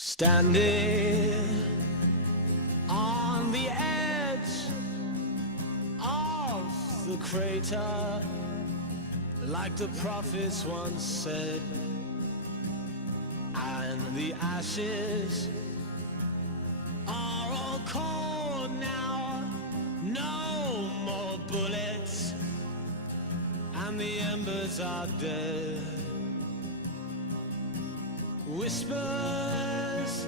Standing on the edge of the crater, like the prophets once said, and the ashes are all cold now, no more bullets, and the embers are dead. Whispers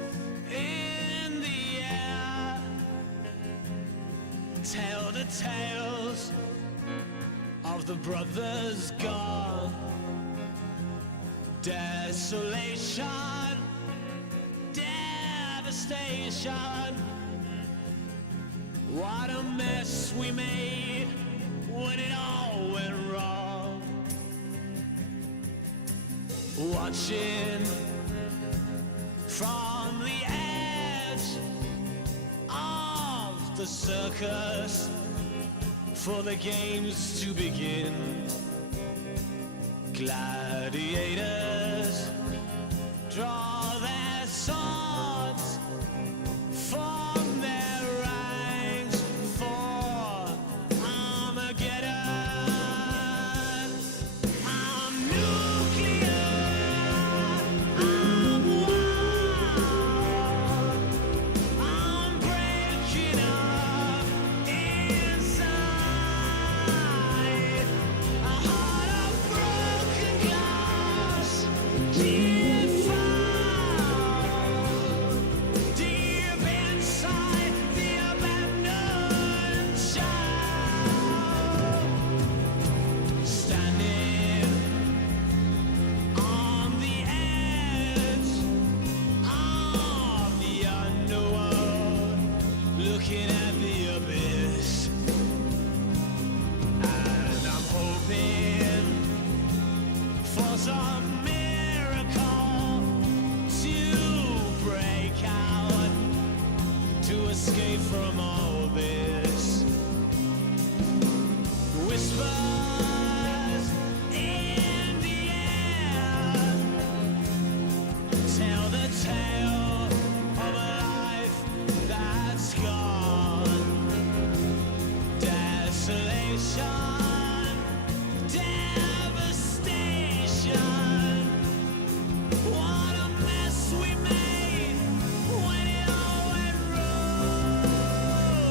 in the air tell the tales of the brothers gone. Desolation, devastation. What a mess we made when it all went wrong. Watching from the edge of the circus for the games to begin. Gladiators draw their swords, form their ranks for Armageddon. I'm nuclear, I'm war, I'm breaking up inside. A heart of broken glass, deep inside the abandoned child. Standing on the edge of the underworld, looking at the abyss, and I'm hoping for some miracle to break out, to escape from all this. Whispers in the air tell the tale of a life that's gone. Desolation, devastation. What a mess we made when it all went wrong.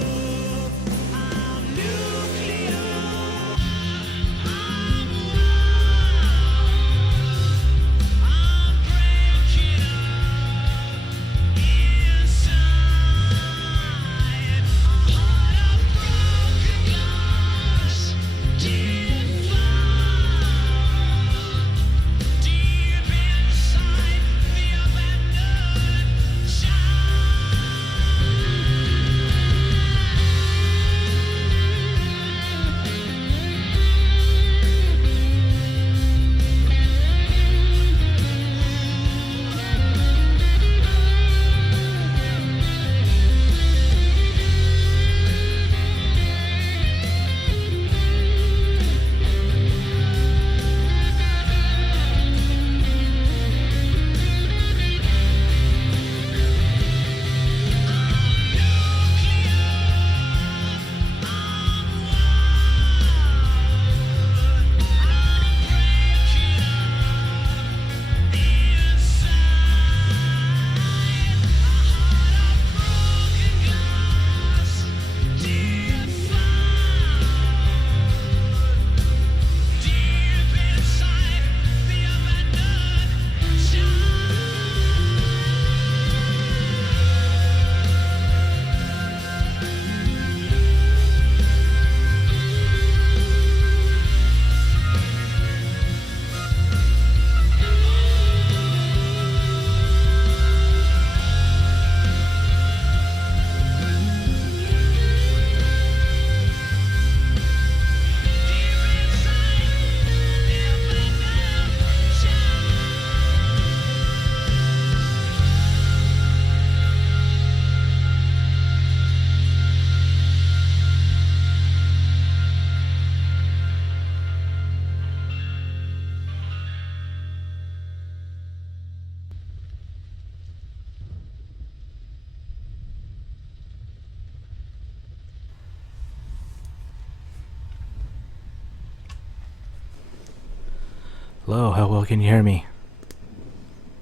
Hello, how well can you hear me?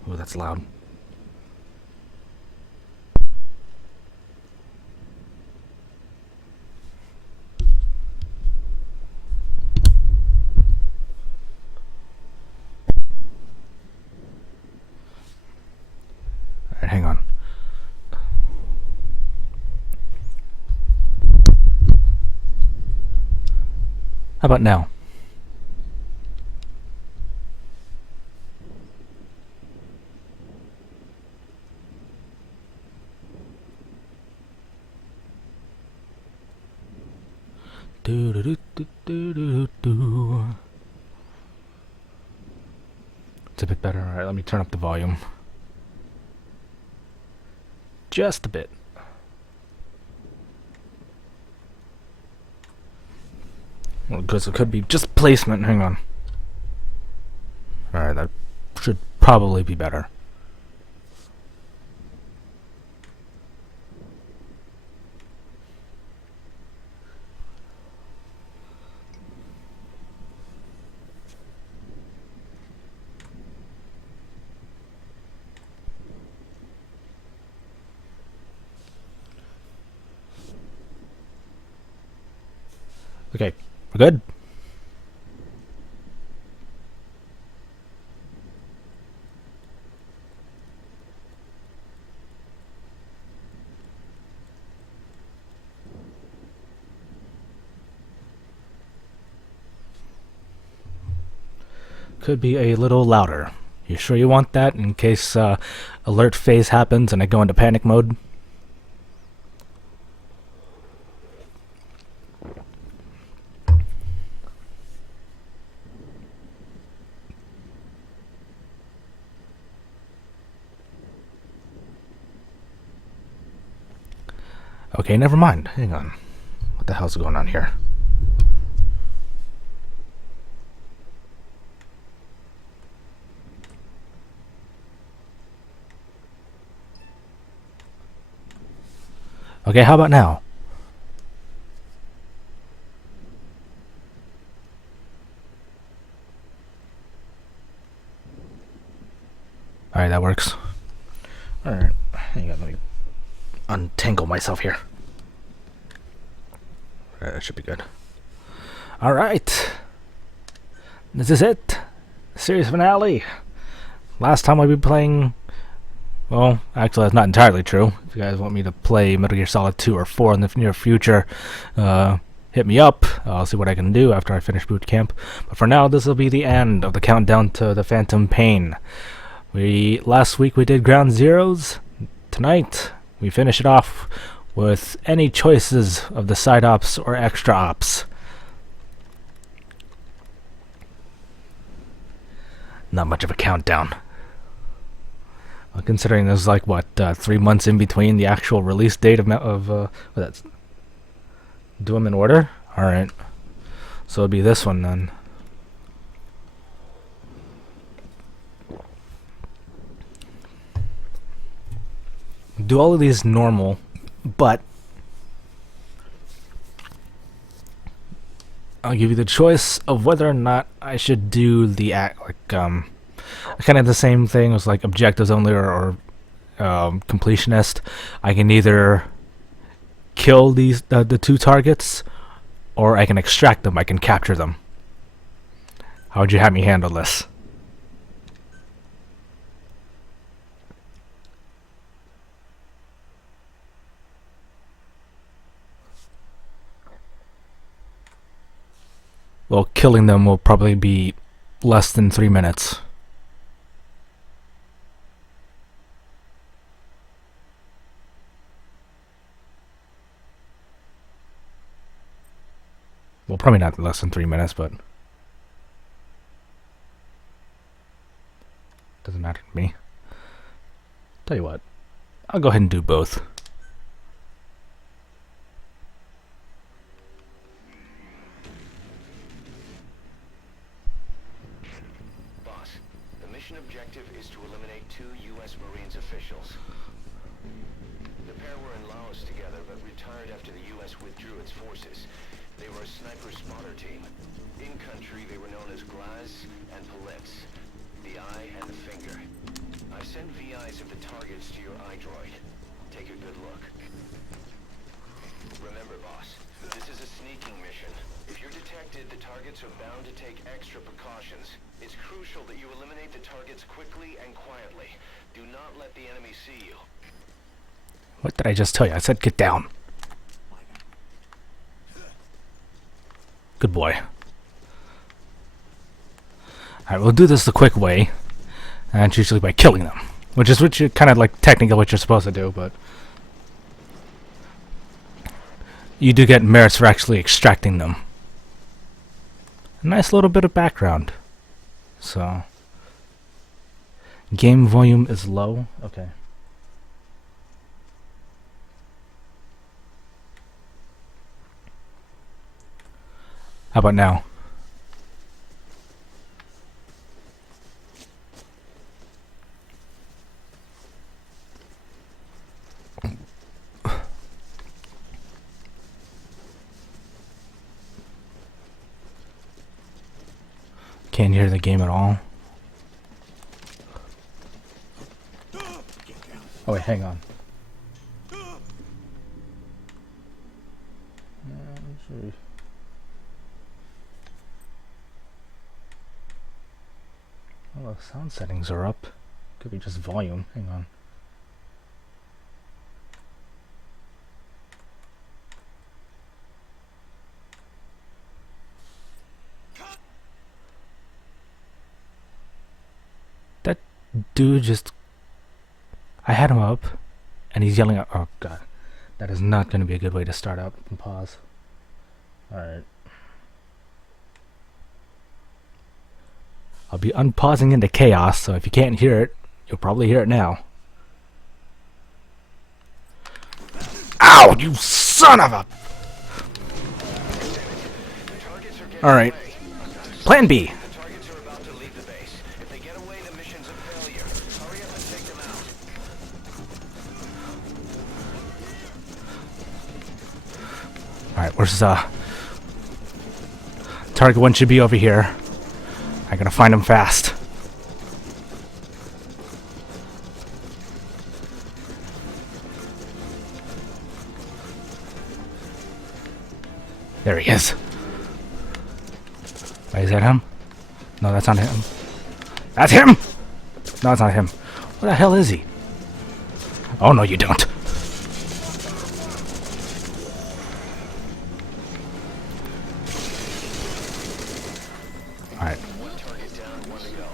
Oh, that's loud. Alright, hang on. How about now? Do do do do do do do. It's a bit better. Alright, let me turn up the volume. Just a bit. Well, because it could be just placement. Hang on. Alright, that should probably be better. Okay, we're good? Could be a little louder. You sure you want that in case alert phase happens and I go into panic mode? Okay, never mind. Hang on. What the hell's going on here? Okay, how about now? Alright, that works. Alright, hang on, let me untangle myself here. Alright, that should be good. Alright. This is it. Series finale. Last time I'll be playing... Well, actually that's not entirely true. If you guys want me to play Metal Gear Solid 2 or 4 in the near future, hit me up. I'll see what I can do after I finish boot camp. But for now, this will be the end of the countdown to the Phantom Pain. Last week we did Ground Zeroes. Tonight, we finish it off with any choices of the side ops or extra ops. Not much of a countdown. Considering there's like, what, 3 months in between the actual release date of that's... Do them in order? Alright. So it'll be this one then. Do all of these normal, but I'll give you the choice of whether or not I should do the kind of the same thing as like objectives only or completionist. I can either kill these the 2 targets, or I can extract them. I can capture them. How would you have me handle this? Well, killing them will probably be less than 3 minutes. Well, probably not less than 3 minutes, but doesn't matter to me. Tell you what, I'll go ahead and do both. Boss, the mission objective is to eliminate 2 U.S. Marines officials. The pair were in Laos together, but retired after the U.S. withdrew its forces. They were a sniper spotter team. In country, they were known as Glaz and Palitz. The eye and the finger. I've sent VIs of the targets to your iDroid. Take a good look. Remember, boss, this is a sneaking mission. If you're detected, the targets are bound to take extra precautions. It's crucial that you eliminate the targets quickly and quietly. Do not let the enemy see you. What did I just tell you? I said get down. Good boy. Alright, we'll do this the quick way. And it's usually by killing them. Which is kind of like technically what you're supposed to do, but you do get merits for actually extracting them. A nice little bit of background. So game volume is low. Okay. How about now? Can't hear the game at all. Oh wait, hang on. Oh, the sound settings are up. Could be just volume. Hang on. That dude just... I had him up, and he's yelling out... Oh god. That is not going to be a good way to start out and pause. Alright. I'll be unpausing into chaos, so if you can't hear it, you'll probably hear it now. Ow, you son of a... Alright. Plan B. Alright, where's target one should be over here. I gotta find him fast. There he is. Wait, is that him? No, that's not him. That's him! No, it's not him. Where the hell is he? Oh, no, you don't. Alright. One target down, one to go.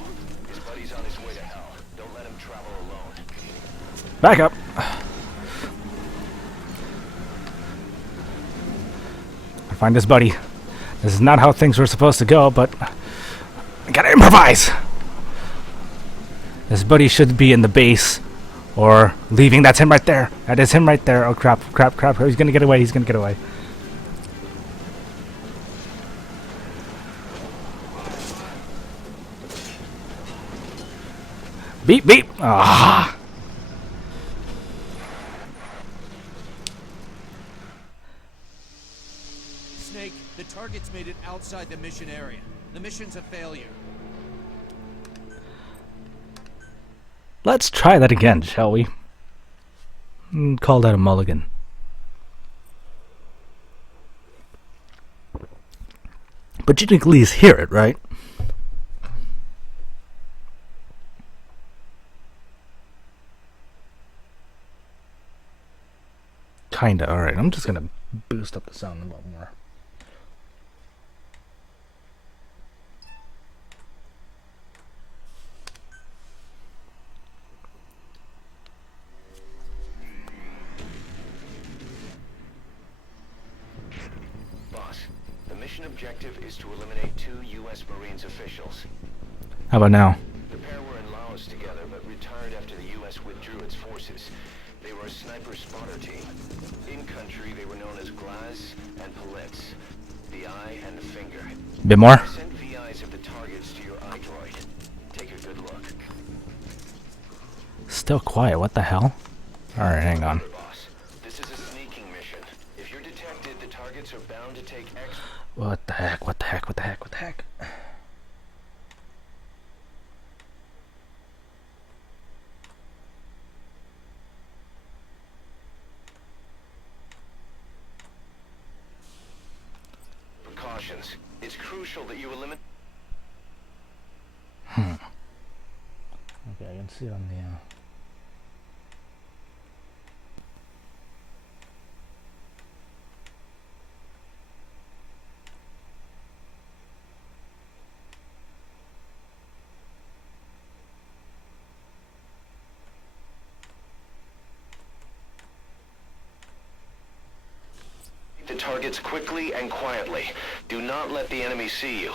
His buddy's on his way to hell. Don't let him travel alone. Back up. I find this buddy. This is not how things were supposed to go, but I gotta improvise. This buddy should be in the base or leaving. That's him right there. That is him right there. Oh crap, crap, crap. He's gonna get away. He's gonna get away. Beep, beep. Ah. Snake, the target's made it outside the mission area. The mission's a failure. Let's try that again, shall we? Call that a mulligan. But you can at least hear it, right? Kinda, alright. I'm just gonna boost up the sound a little more. Boss, the mission objective is to eliminate 2 U.S. Marines officials. How about now? The pair were in Laos together, but retired after the U.S. withdrew its forces. They were a sniper spotter team. In country, they were known as Glaz and Palitz. The eye and the finger. Bit more? Send VIs of the targets to your iDroid. Take a good look. Still quiet. What the hell? Alright, hang on. Boss, this is a sneaking mission. If you're detected, the targets are bound to take extra What the heck? What the heck? What the heck? What the heck? Precautions. It's crucial that you eliminate. Okay, I can see it on the. The targets quickly and quietly. Do not let the enemy see you.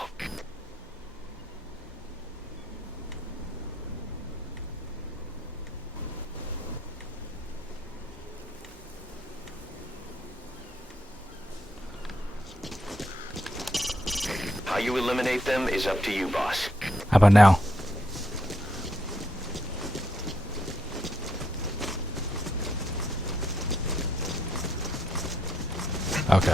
How you eliminate them is up to you, boss. How about now? Okay.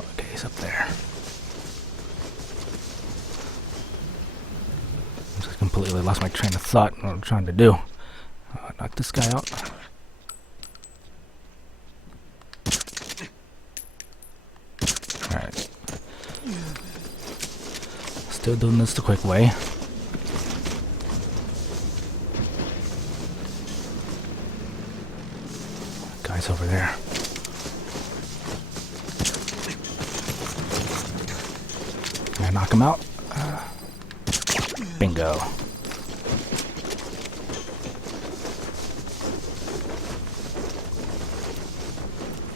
Okay, he's up there. I just completely lost my train of thought on what I'm trying to do. Knock this guy out. Alright. Still doing this the quick way. Guy's over there. Can I knock him out? Bingo.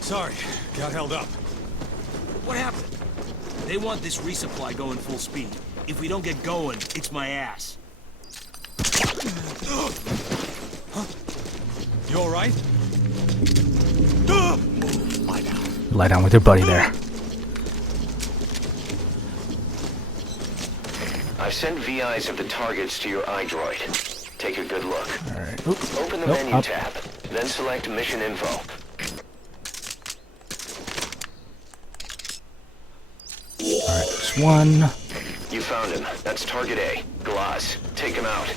Sorry, got held up. What happened? They want this resupply going full speed. If we don't get going, it's my ass. Huh? You alright? Lie down with your buddy there. I've sent VIs of the targets to your iDroid. Take a good look. Alright. Open the menu tab, then select Mission Info. Alright, there's one. You found him. That's target A. Glass. Take him out.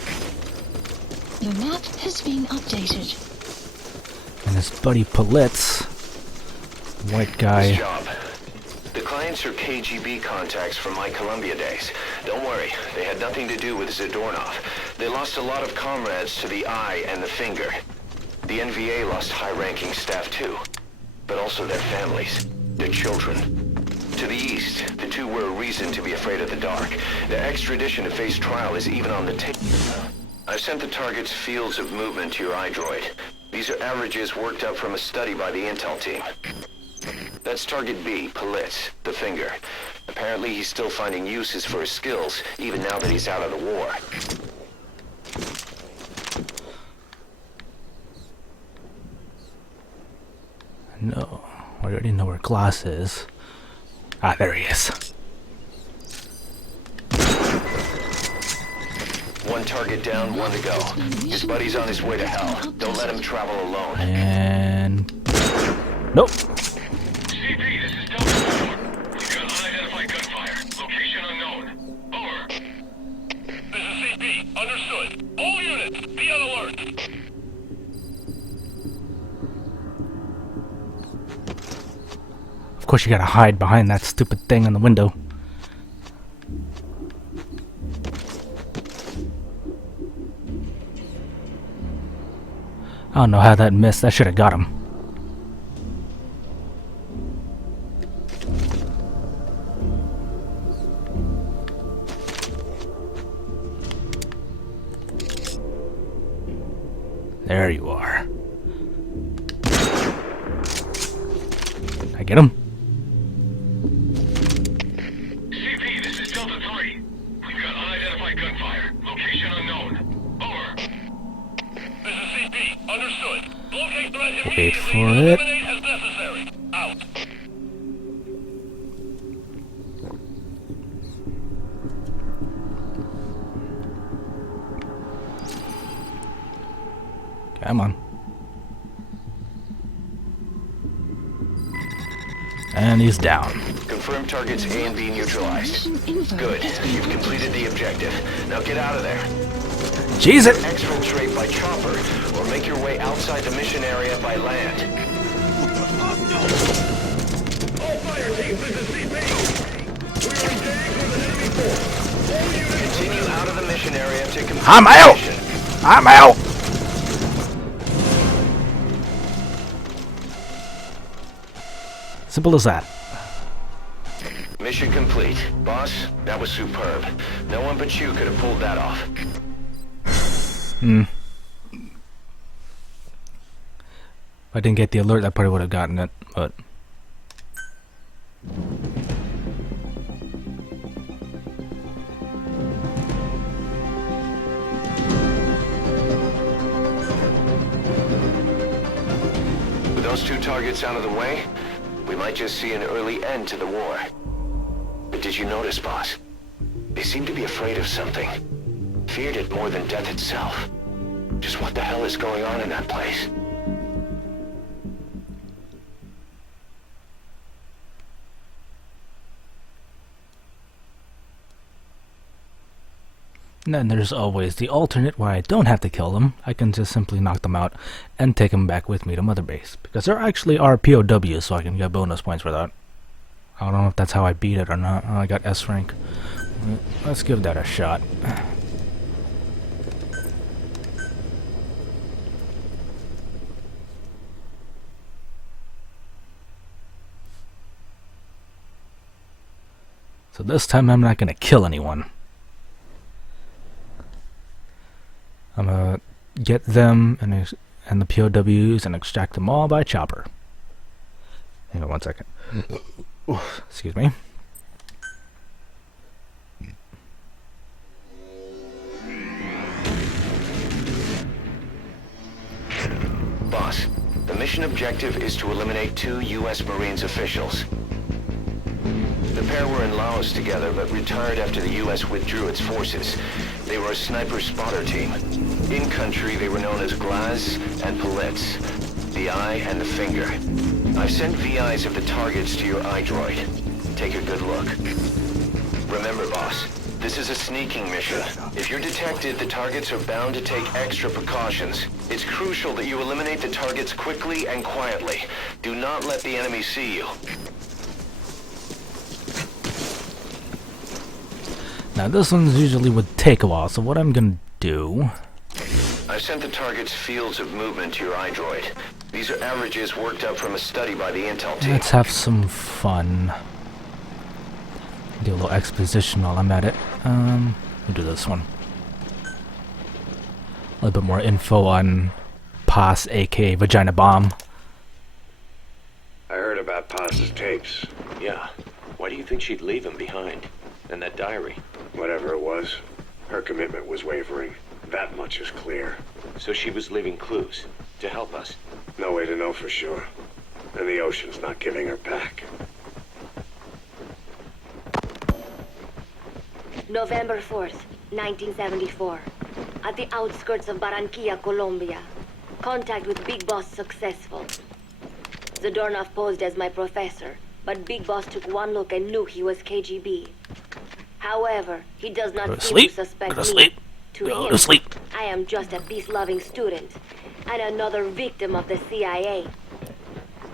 The map has been updated. And his buddy Politz. White Nice guy. job. The clients are KGB contacts from my Columbia days. Don't worry, they had nothing to do with Zadornov. They lost a lot of comrades to the eye and the finger. The NVA lost high-ranking staff too, but also their families, their children. To the east, the two were a reason to be afraid of the dark. Their extradition to face trial is even on the table. I've sent the target's fields of movement to your iDroid. These are averages worked up from a study by the intel team. That's target B, Politz, the finger. Apparently he's still finding uses for his skills, even now that he's out of the war. No. I already know where Glass is. Ah, there he is. One target down, one to go. His buddy's on his way to hell. Don't let him travel alone. And... Nope. CP, this is Delta 4. We've got unidentified gunfire. Location unknown. Over. This is CP. Understood. All units, be on alert. Of course you gotta hide behind that stupid thing on the window. I don't know how that missed. That should have got him. There you are. I get him? CP, this is Delta 3. We've got unidentified gunfire. Location unknown. Over. This is CP. Understood. Locate threat immediately Wait for and it. eliminate as necessary. Out. And he's down. Confirm targets A and B neutralized. Mission info. Good. You've completed the objective. Now get out of there. Jeez it! Exfiltrate by chopper, or make your way outside the mission area by land. All fire teams, this is CP. We are engaged with an enemy force. All units... Continue out of the mission area to complete I'm the out! mission. I'm out! Simple as that. Mission complete. Boss, that was superb. No one but you could have pulled that off. If I didn't get the alert, I probably would have gotten it, but... With those two targets out of the way, we might just see an early end to the war. But did you notice, boss? They seem to be afraid of something. Feared it more than death itself. Just what the hell is going on in that place? And then there's always the alternate where I don't have to kill them. I can just simply knock them out and take them back with me to Mother Base. Because there actually are POWs, so I can get bonus points for that. I don't know if that's how I beat it or not. Oh, I got S rank. Let's give that a shot. So this time I'm not going to kill anyone. I'm gonna get them and the POWs and extract them all by chopper. Hang on 1 second. Excuse me. Boss, the mission objective is to eliminate 2 U.S. Marines officials. The pair were in Laos together, but retired after the U.S. withdrew its forces. They were a sniper spotter team. In country, they were known as Glaz and Pellets, the eye and the finger. I've sent VIs of the targets to your iDroid. Take a good look. Remember, boss, this is a sneaking mission. If you're detected, the targets are bound to take extra precautions. It's crucial that you eliminate the targets quickly and quietly. Do not let the enemy see you. Now this one's usually would take a while, so what I'm gonna do... I've sent the target's fields of movement to your iDroid. These are averages worked up from a study by the intel team. Let's have some fun. Do a little exposition while I'm at it. We'll do this one. A little bit more info on Paz, aka Vagina Bomb. I heard about Paz's tapes. Yeah. Why do you think she'd leave him behind? And that diary? Whatever it was, her commitment was wavering. That much is clear. So she was leaving clues to help us. No way to know for sure. And the ocean's not giving her back. November 4th, 1974. At the outskirts of Barranquilla, Colombia. Contact with Big Boss successful. Zadornov posed as my professor, but Big Boss took one look and knew he was KGB. However, he does Go not to seem sleep. to suspect Go to me. sleep. To Go him, to sleep. I am just a peace-loving student, and another victim of the CIA.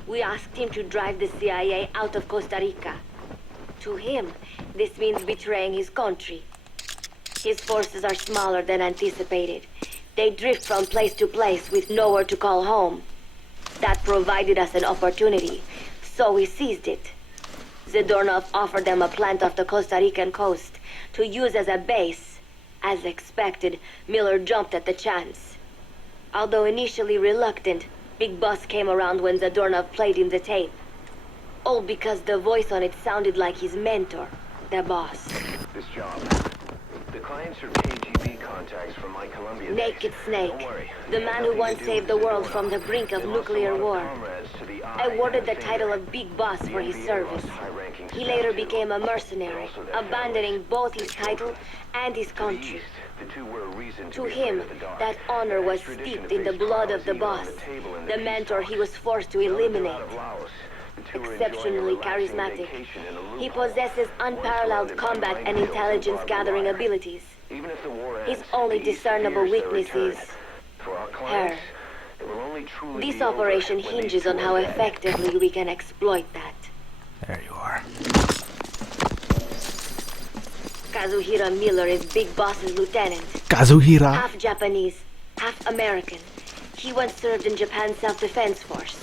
We asked him to drive the CIA out of Costa Rica. To him, this means betraying his country. His forces are smaller than anticipated. They drift from place to place with nowhere to call home. That provided us an opportunity, so we seized it. Zadornov offered them a plant off the Costa Rican coast to use as a base. As expected, Miller jumped at the chance. Although initially reluctant, Big Boss came around when Zadornov played him the tape. All because the voice on it sounded like his mentor, the boss. This job. The clients are KGB contacts from my Colombian Naked base. Snake, Don't worry. the man who once saved the world from the brink of nuclear war. Awarded the title of Big Boss for his service. He later became a mercenary, abandoning both his title and his country. To him, that honor was steeped in the blood of the boss, the mentor he was forced to eliminate. exceptionally charismatic. He possesses unparalleled combat and intelligence gathering abilities. Even if the war His ends, only peace discernible appears to weakness return. is For our clients, her. it will only truly This be over operation when these hinges two on are how dead. effectively we can exploit that. There you are. Kazuhira Miller is Big Boss's lieutenant. Kazuhira. Half Japanese, half American. He once served in Japan's self-defense force.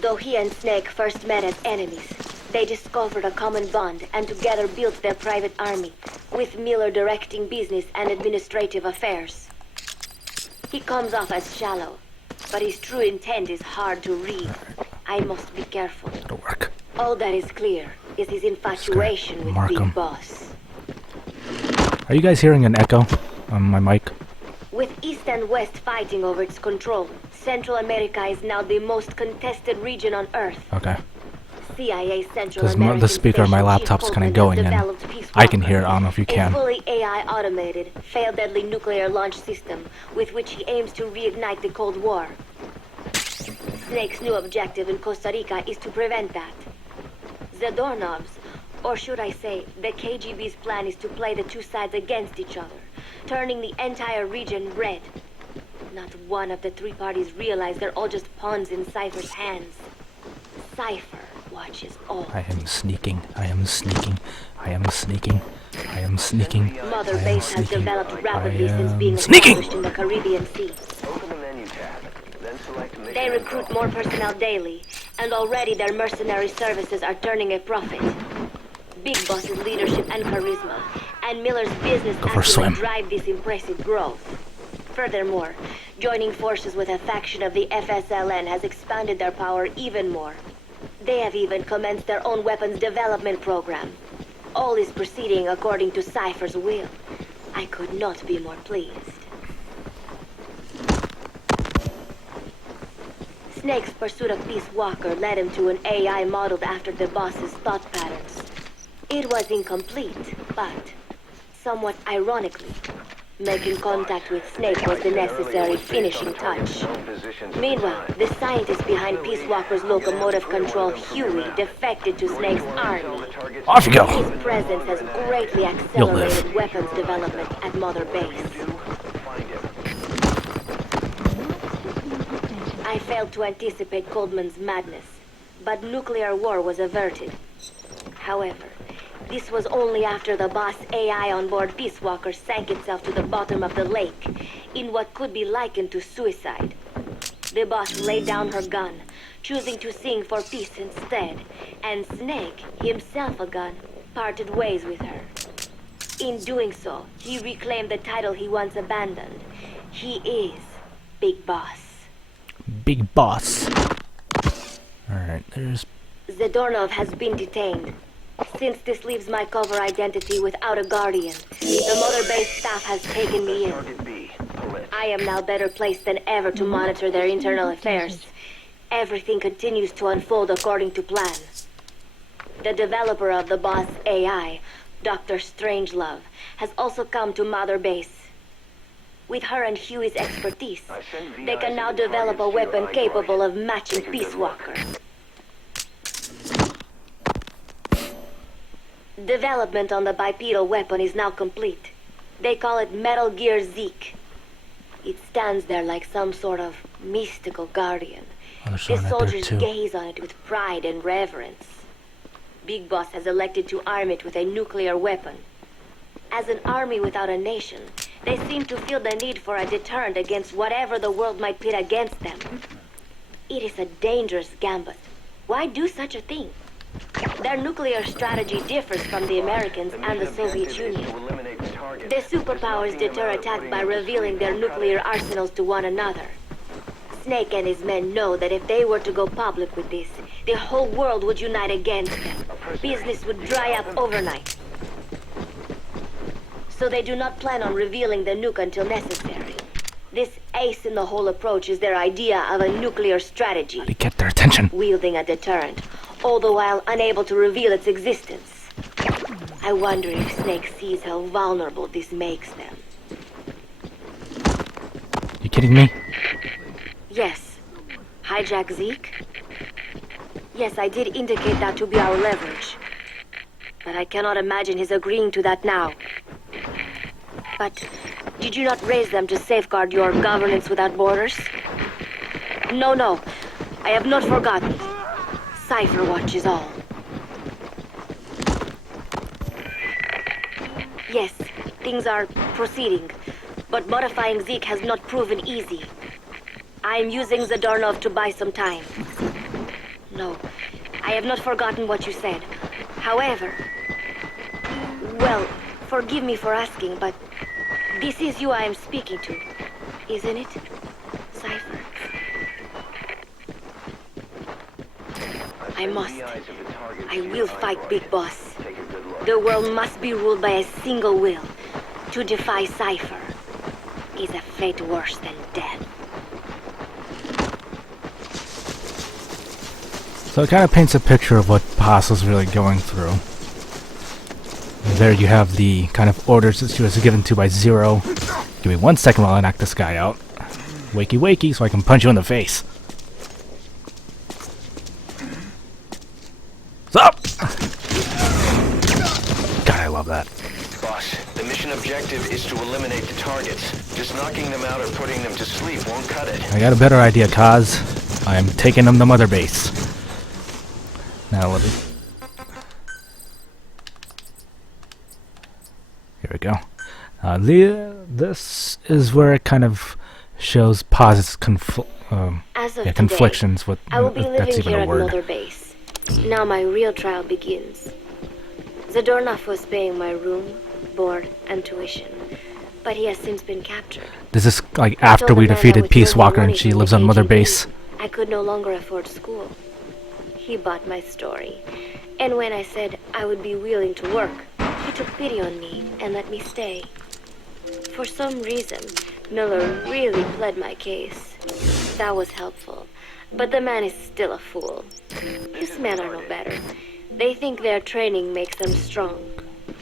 Though he and Snake first met as enemies, they discovered a common bond and together built their private army, with Miller directing business and administrative affairs. He comes off as shallow, but his true intent is hard to read. I must be careful. It'll work. All that is clear is his infatuation with mark Big him. Boss. Are you guys hearing an echo on my mic? With East and West fighting over its control, Central America is now the most contested region on Earth. Okay. CIA Central Because American the speaker on my Special Chief laptop's kind of Coleman has going, and developed Peace I can Walker, hear it. I don't know if you a can. fully AI automated, fail-deadly nuclear launch system with which he aims to reignite the Cold War. Snake's new objective in Costa Rica is to prevent that. Zadornov's, or should I say, the KGB's plan is to play the two sides against each other, turning the entire region red. Not one of the three parties realize they're all just pawns in Cypher's hands. Cypher watches all. I am sneaking. I am sneaking. I am sneaking. I am sneaking. Mother I am Base has sneaking. developed rapidly I since am being sneaking! established in the Caribbean Sea. Open the menu tab, then select mission. They recruit more personnel daily, and already their mercenary services are turning a profit. Big Boss's leadership and charisma, and Miller's business Go for a acumen swim. drive this impressive growth. Furthermore, joining forces with a faction of the FSLN has expanded their power even more. They have even commenced their own weapons development program. All is proceeding according to Cypher's will. I could not be more pleased. Snake's pursuit of Peace Walker led him to an AI modeled after the boss's thought patterns. It was incomplete, but, somewhat ironically, making contact with Snake was the necessary finishing touch. Meanwhile, the scientist behind Peace Walker's locomotive control, Huey, defected to Snake's army. Off you go. His presence has greatly accelerated weapons development at Mother Base. I failed to anticipate Coldman's madness, but nuclear war was averted. However, this was only after the boss AI on board Peace Walker sank itself to the bottom of the lake in what could be likened to suicide. The boss laid down her gun, choosing to sing for peace instead, and Snake, himself a gun, parted ways with her. In doing so, he reclaimed the title he once abandoned. He is Big Boss. Big Boss. Alright, there's... Zadornov has been detained. Since this leaves my cover identity without a guardian, the Mother Base staff has taken me in. Target B, Palit. I am now better placed than ever to monitor their internal affairs. Everything continues to unfold according to plan. The developer of the boss AI, Dr. Strangelove, has also come to Mother Base. With her and Huey's expertise, they can now develop a weapon capable of matching Peace Walker. Development on the bipedal weapon is now complete. They call it Metal Gear Zeke. It stands there like some sort of mystical guardian. Oh, they're The showing that there soldiers too. gaze on it with pride and reverence. Big Boss has elected to arm it with a nuclear weapon. As an army without a nation, they seem to feel the need for a deterrent against whatever the world might pit against them. It is a dangerous gambit. Why do such a thing? Their nuclear strategy differs from the Americans and the Soviet Union. The superpowers deter attack by revealing their nuclear arsenals to one another. Snake and his men know that if they were to go public with this, the whole world would unite against them. Business would dry up overnight. So they do not plan on revealing the nuke until necessary. This ace-in-the-hole approach is their idea of a nuclear strategy, To get their attention. wielding a deterrent, all the while unable to reveal its existence. I wonder if Snake sees how vulnerable this makes them. You kidding me? Yes. Hijack Zeke? Yes, I did indicate that to be our leverage. But I cannot imagine his agreeing to that now. But did you not raise them to safeguard your governance without borders? No, no. I have not forgotten. Cypher Watch is all. Yes, things are proceeding, but modifying Zeke has not proven easy. I am using Zadornov to buy some time. No, I have not forgotten what you said. However, well, forgive me for asking, but this is you I am speaking to, isn't it, Cypher? I must. I will fight Big Boss. The world must be ruled by a single will. To defy Cypher is a fate worse than death. So it kind of paints a picture of what Boss is really going through. And there you have the kind of orders that she was given to by Zero. Give me 1 second while I knock this guy out. Wakey wakey so I can punch you in the face. What's up? God, I love that. Boss, the mission objective is to eliminate the targets. Just knocking them out or putting them to sleep won't cut it. I got a better idea, Kaz. I am taking them to Mother Base. Now let me... Here we go. This is where it kind of shows Paz's conflictions with... I will be that's living even here a at word. Mother Base. Now my real trial begins. Zadornov was paying my room, board, and tuition, but he has since been captured. This is like I after told we the man defeated I was Peace lending Walker money and she from lives the on Mother KGB. Base. I could no longer afford school. He bought my story, and when I said I would be willing to work, he took pity on me and let me stay. For some reason, Miller really pled my case. That was helpful, but the man is still a fool. His men are no better. They think their training makes them strong,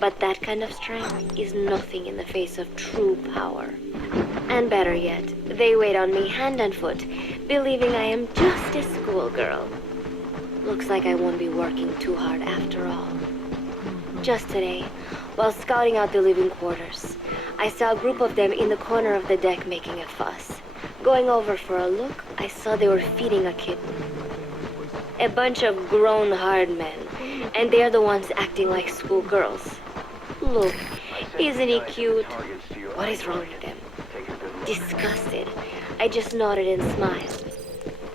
but that kind of strength is nothing in the face of true power. And better yet, they wait on me hand and foot, believing I am just a schoolgirl. Looks like I won't be working too hard after all. Just today, while scouting out the living quarters, I saw a group of them in the corner of the deck making a fuss. Going over for a look, I saw they were feeding a kitten. A bunch of grown hard men, and they're the ones acting like schoolgirls. Look, isn't he cute? What is wrong with them? Disgusted, I just nodded and smiled.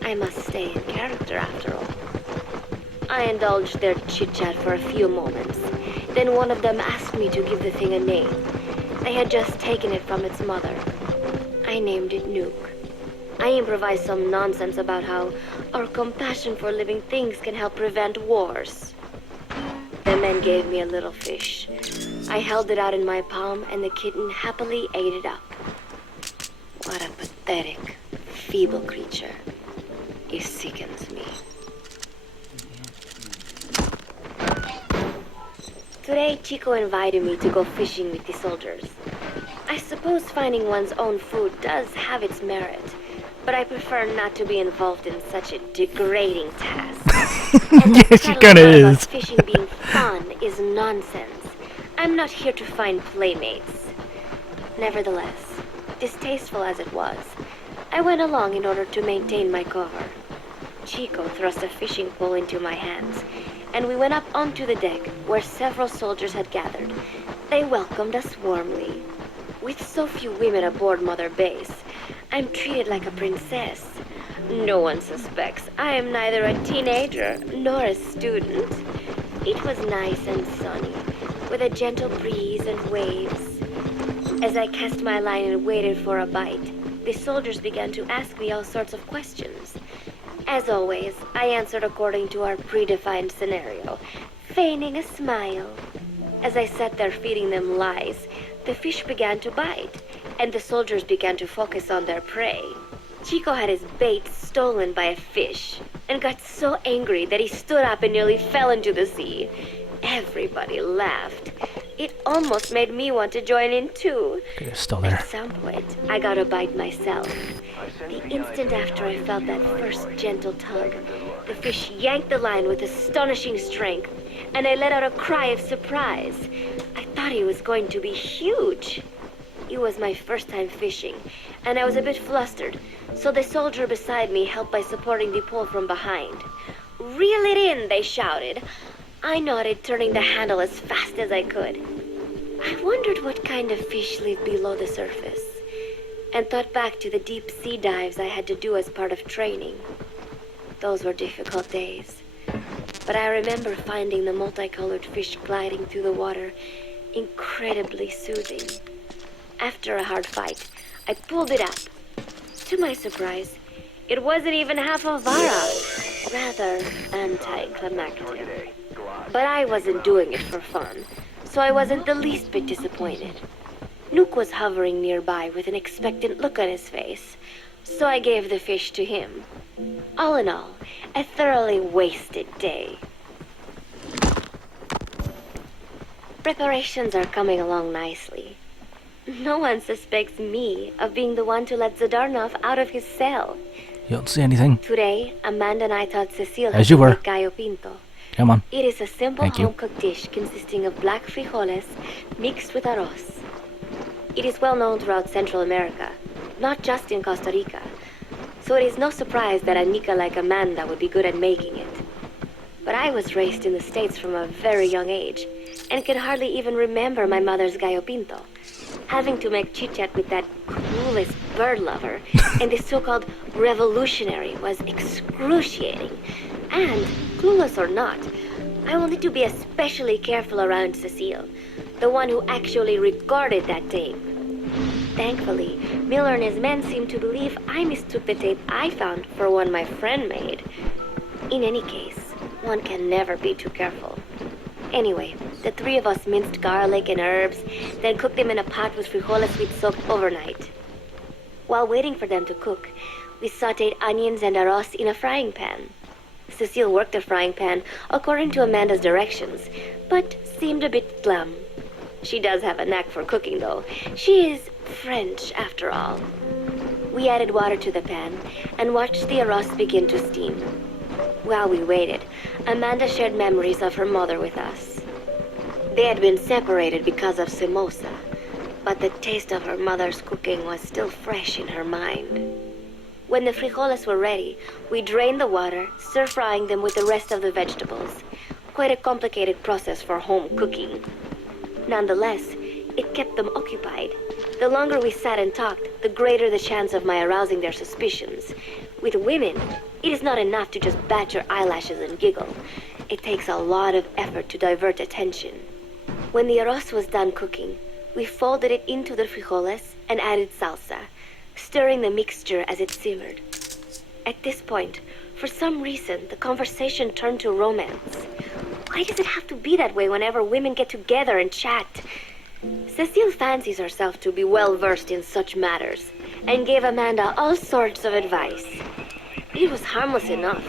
I must stay in character after all. I indulged their chit-chat for a few moments. Then one of them asked me to give the thing a name. They had just taken it from its mother. I named it Nuke. I improvised some nonsense about how our compassion for living things can help prevent wars. The men gave me a little fish. I held it out in my palm and the kitten happily ate it up. What a pathetic, feeble creature. It sickens me. Today, Chico invited me to go fishing with the soldiers. I suppose finding one's own food does have its merit, but I prefer not to be involved in such a degrading task. Yes, she kinda is. Fishing being fun is nonsense. I'm not here to find playmates. Nevertheless, distasteful as it was, I went along in order to maintain my cover. Chico thrust a fishing pole into my hands, and we went up onto the deck where several soldiers had gathered. They welcomed us warmly. With so few women aboard Mother Base, I'm treated like a princess. No one suspects I am neither a teenager nor a student. It was nice and sunny, with a gentle breeze and waves. As I cast my line and waited for a bite, the soldiers began to ask me all sorts of questions. As always, I answered according to our predefined scenario, feigning a smile. As I sat there feeding them lies, the fish began to bite, and the soldiers began to focus on their prey. Chico had his bait stolen by a fish, and got so angry that he stood up and nearly fell into the sea. Everybody laughed. It almost made me want to join in too. Okay, it's still there. At some point, I got a bite myself. The instant after I felt that first gentle tug, the fish yanked the line with astonishing strength, and I let out a cry of surprise. I thought he was going to be huge. It was my first time fishing, and I was a bit flustered, so the soldier beside me helped by supporting the pole from behind. "Reel it in," they shouted. I nodded, turning the handle as fast as I could. I wondered what kind of fish lived below the surface, and thought back to the deep sea dives I had to do as part of training. Those were difficult days, but I remember finding the multicolored fish gliding through the water incredibly soothing. After a hard fight, I pulled it up. To my surprise, it wasn't even half a vara, rather anticlimactic. But I wasn't doing it for fun, so I wasn't the least bit disappointed. Nuke was hovering nearby with an expectant look on his face, so I gave the fish to him. All in all, a thoroughly wasted day. Preparations are coming along nicely. No one suspects me of being the one to let Zadarnov out of his cell. You don't see anything? Today, Amanda and I taught Cecile how As to you were. make gallo pinto. Come on. It is a simple Thank you. home-cooked dish consisting of black frijoles mixed with arroz. It is well known throughout Central America, not just in Costa Rica. So it is no surprise that a Nica like Amanda would be good at making it. But I was raised in the States from a very young age, and could hardly even remember my mother's gallo pinto. Having to make chit-chat with that clueless bird lover and the so-called revolutionary was excruciating. And, clueless or not, I wanted to be especially careful around Cecile, the one who actually recorded that tape. Thankfully, Miller and his men seemed to believe I mistook the tape I found for one my friend made. In any case, one can never be too careful. Anyway, the three of us minced garlic and herbs, then cooked them in a pot with frijoles we'd soaked overnight. While waiting for them to cook, we sautéed onions and arroz in a frying pan. Cecile worked the frying pan according to Amanda's directions, but seemed a bit glum. She does have a knack for cooking, though. She is French, after all. We added water to the pan and watched the arroz begin to steam. While we waited, Amanda shared memories of her mother with us. They had been separated because of Simosa, but the taste of her mother's cooking was still fresh in her mind. When the frijoles were ready, we drained the water, stir-frying them with the rest of the vegetables. Quite a complicated process for home cooking. Nonetheless, it kept them occupied. The longer we sat and talked, the greater the chance of my arousing their suspicions. With women, it is not enough to just bat your eyelashes and giggle. It takes a lot of effort to divert attention. When the arroz was done cooking, we folded it into the frijoles and added salsa, stirring the mixture as it simmered. At this point, for some reason, the conversation turned to romance. Why does it have to be that way whenever women get together and chat? Cecile fancies herself to be well-versed in such matters, and gave Amanda all sorts of advice. It was harmless enough,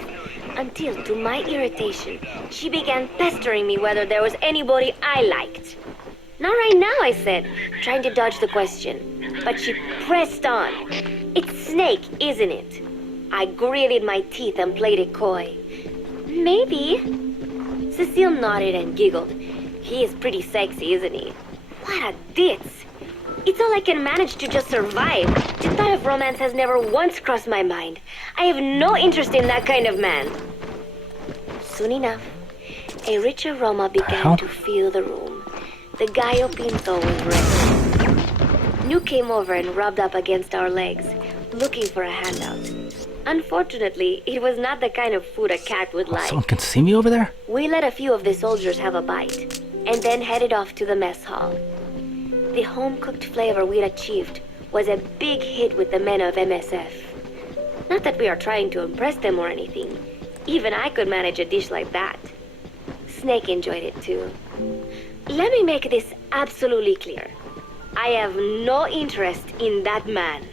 until, to my irritation, she began pestering me whether there was anybody I liked. Not right now, I said, trying to dodge the question, but she pressed on. It's Snake, isn't it? I gritted my teeth and played it coy. Maybe. Cecile nodded and giggled. He is pretty sexy, isn't he? What a ditz. It's all I can manage to just survive. The thought of romance has never once crossed my mind. I have no interest in that kind of man. Soon enough, a rich aroma began to fill the room. The gallo pinto was ready. Nuke came over and rubbed up against our legs, looking for a handout. Unfortunately, it was not the kind of food a cat would like. Someone can see me over there? We let a few of the soldiers have a bite, and then headed off to the mess hall. The home-cooked flavor we'd achieved was a big hit with the men of MSF. Not that we are trying to impress them or anything. Even I could manage a dish like that. Snake enjoyed it too. Let me make this absolutely clear. I have no interest in that man.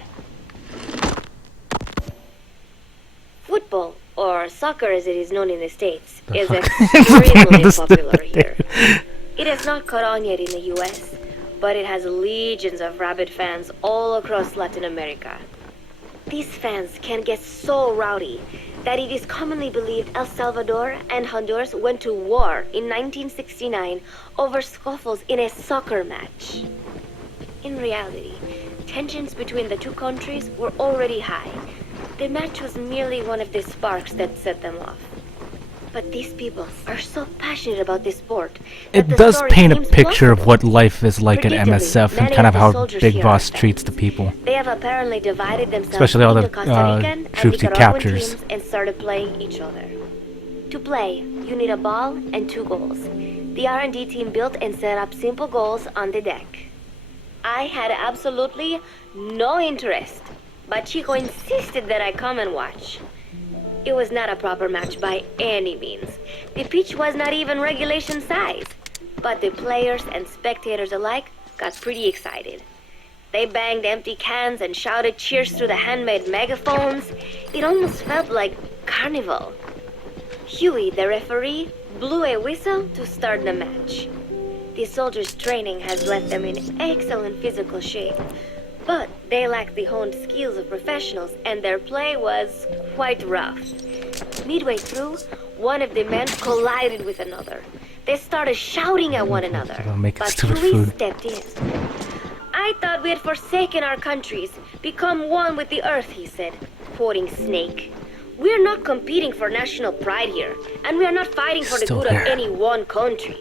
Football, or soccer as it is known in the States, is extremely popular here. It has not caught on yet in the US, but it has legions of rabid fans all across Latin America. These fans can get so rowdy that it is commonly believed El Salvador and Honduras went to war in 1969 over scuffles in a soccer match. In reality, tensions between the two countries were already high. The match was merely one of the sparks that set them off. But these people are so passionate about this sport. It does paint a picture of what life is like at MSF and kind of how Big Boss treats the people. They have apparently divided themselves Especially all into the Costa Rican troops he and Nicaraguan captures. teams and started playing each other. To play, you need a ball and 2 goals. The R&D team built and set up simple goals on the deck. I had absolutely no interest, but Chico insisted that I come and watch. It was not a proper match by any means. The pitch was not even regulation size, but the players and spectators alike got pretty excited. They banged empty cans and shouted cheers through the handmade megaphones. It almost felt like carnival. Huey, the referee, blew a whistle to start the match. The soldiers' training has left them in excellent physical shape, but they lacked the honed skills of professionals and their play was quite rough. Midway through, one of the men collided with another. They started shouting at one another, but Huey stepped in. I thought we had forsaken our countries, become one with the earth, he said, quoting Snake. We're not competing for national pride here, and we are not fighting for the good of any one country.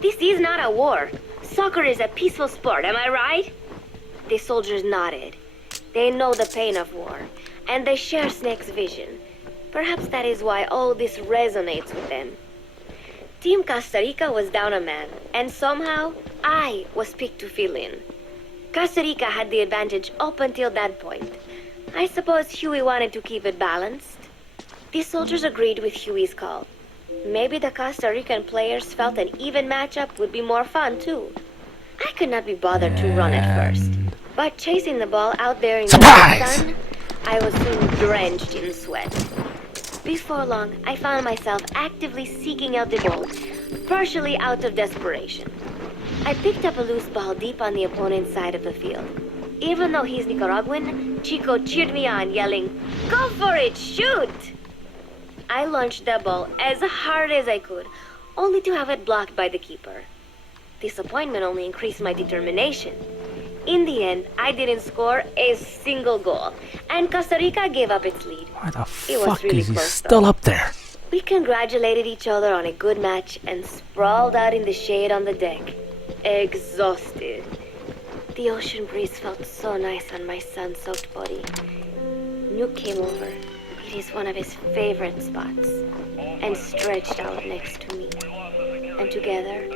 This is not a war. Soccer is a peaceful sport, am I right? The soldiers nodded. They know the pain of war, and they share Snake's vision. Perhaps that is why all this resonates with them. Team Costa Rica was down a man, and somehow I was picked to fill in. Costa Rica had the advantage up until that point. I suppose Huey wanted to keep it balanced. The soldiers agreed with Huey's call. Maybe the Costa Rican players felt an even matchup would be more fun too. I could not be bothered to run at first, but chasing the ball out there in the sun, I was soon drenched in sweat. Before long, I found myself actively seeking out the ball, partially out of desperation. I picked up a loose ball deep on the opponent's side of the field. Even though he's Nicaraguan, Chico cheered me on, yelling, "Go for it, shoot!" I launched the ball as hard as I could, only to have it blocked by the keeper. Disappointment only increased my determination. In the end, I didn't score a single goal, and Costa Rica gave up its lead. Why the fuck is he still up there? We congratulated each other on a good match and sprawled out in the shade on the deck, exhausted. The ocean breeze felt so nice on my sun-soaked body. Nuke came over. It is one of his favorite spots, and stretched out next to me. And together,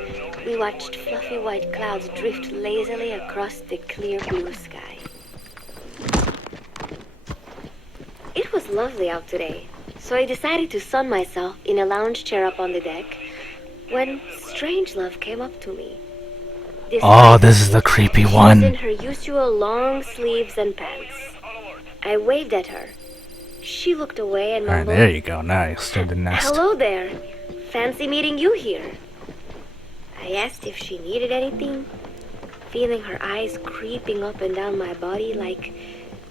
we watched fluffy white clouds drift lazily across the clear blue sky. It was lovely out today, so I decided to sun myself in a lounge chair up on the deck when Strangelove came up to me. This is the creepy one. She was in her usual long sleeves and pants. I waved at her. She looked away and mumbled, Alright, there you go. Now you stood the nest. "Hello there. Fancy meeting you here." I asked if she needed anything, feeling her eyes creeping up and down my body like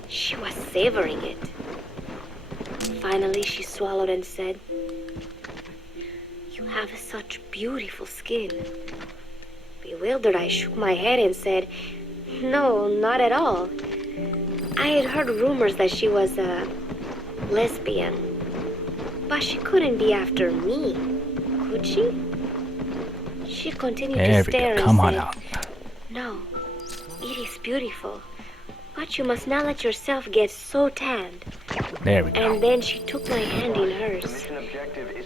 she was savoring it. Finally, she swallowed and said, "You have such beautiful skin." Bewildered, I shook my head and said, "No, not at all." I had heard rumors that she was a lesbian, but she couldn't be after me, could she? She continued to stare and said, "No, it is beautiful, but you must not let yourself get so tanned." There we go. And then she took my hand in hers.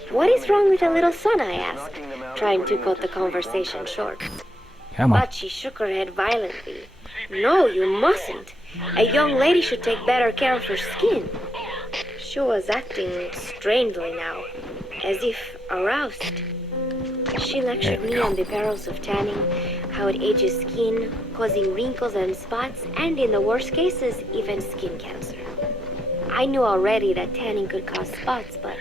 "What is wrong with a little sun?" I asked, trying to cut the conversation short. Come on. But she shook her head violently. "No, you mustn't. A young lady should take better care of her skin." She was acting strangely now, as if aroused. She lectured me on the perils of tanning, how it ages skin, causing wrinkles and spots, and in the worst cases, even skin cancer. I knew already that tanning could cause spots, but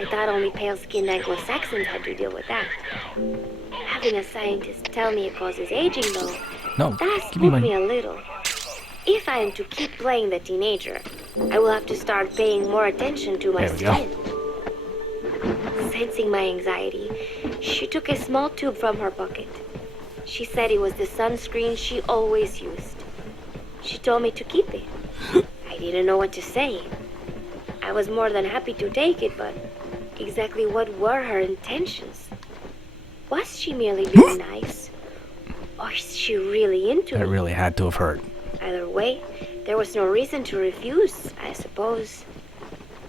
I thought only pale-skinned Anglo-Saxons had to deal with that. Having a scientist tell me it causes aging, though, No, that give me spooked me money. a little. If I am to keep playing the teenager, I will have to start paying more attention to my There we go. skin. Sensing my anxiety, she took a small tube from her pocket. She said it was the sunscreen she always used. She told me to keep it. I didn't know what to say. I was more than happy to take it, but exactly what were her intentions? Was she merely being nice? Or is she really into That me? really had to have hurt. Either way, there was no reason to refuse, I suppose.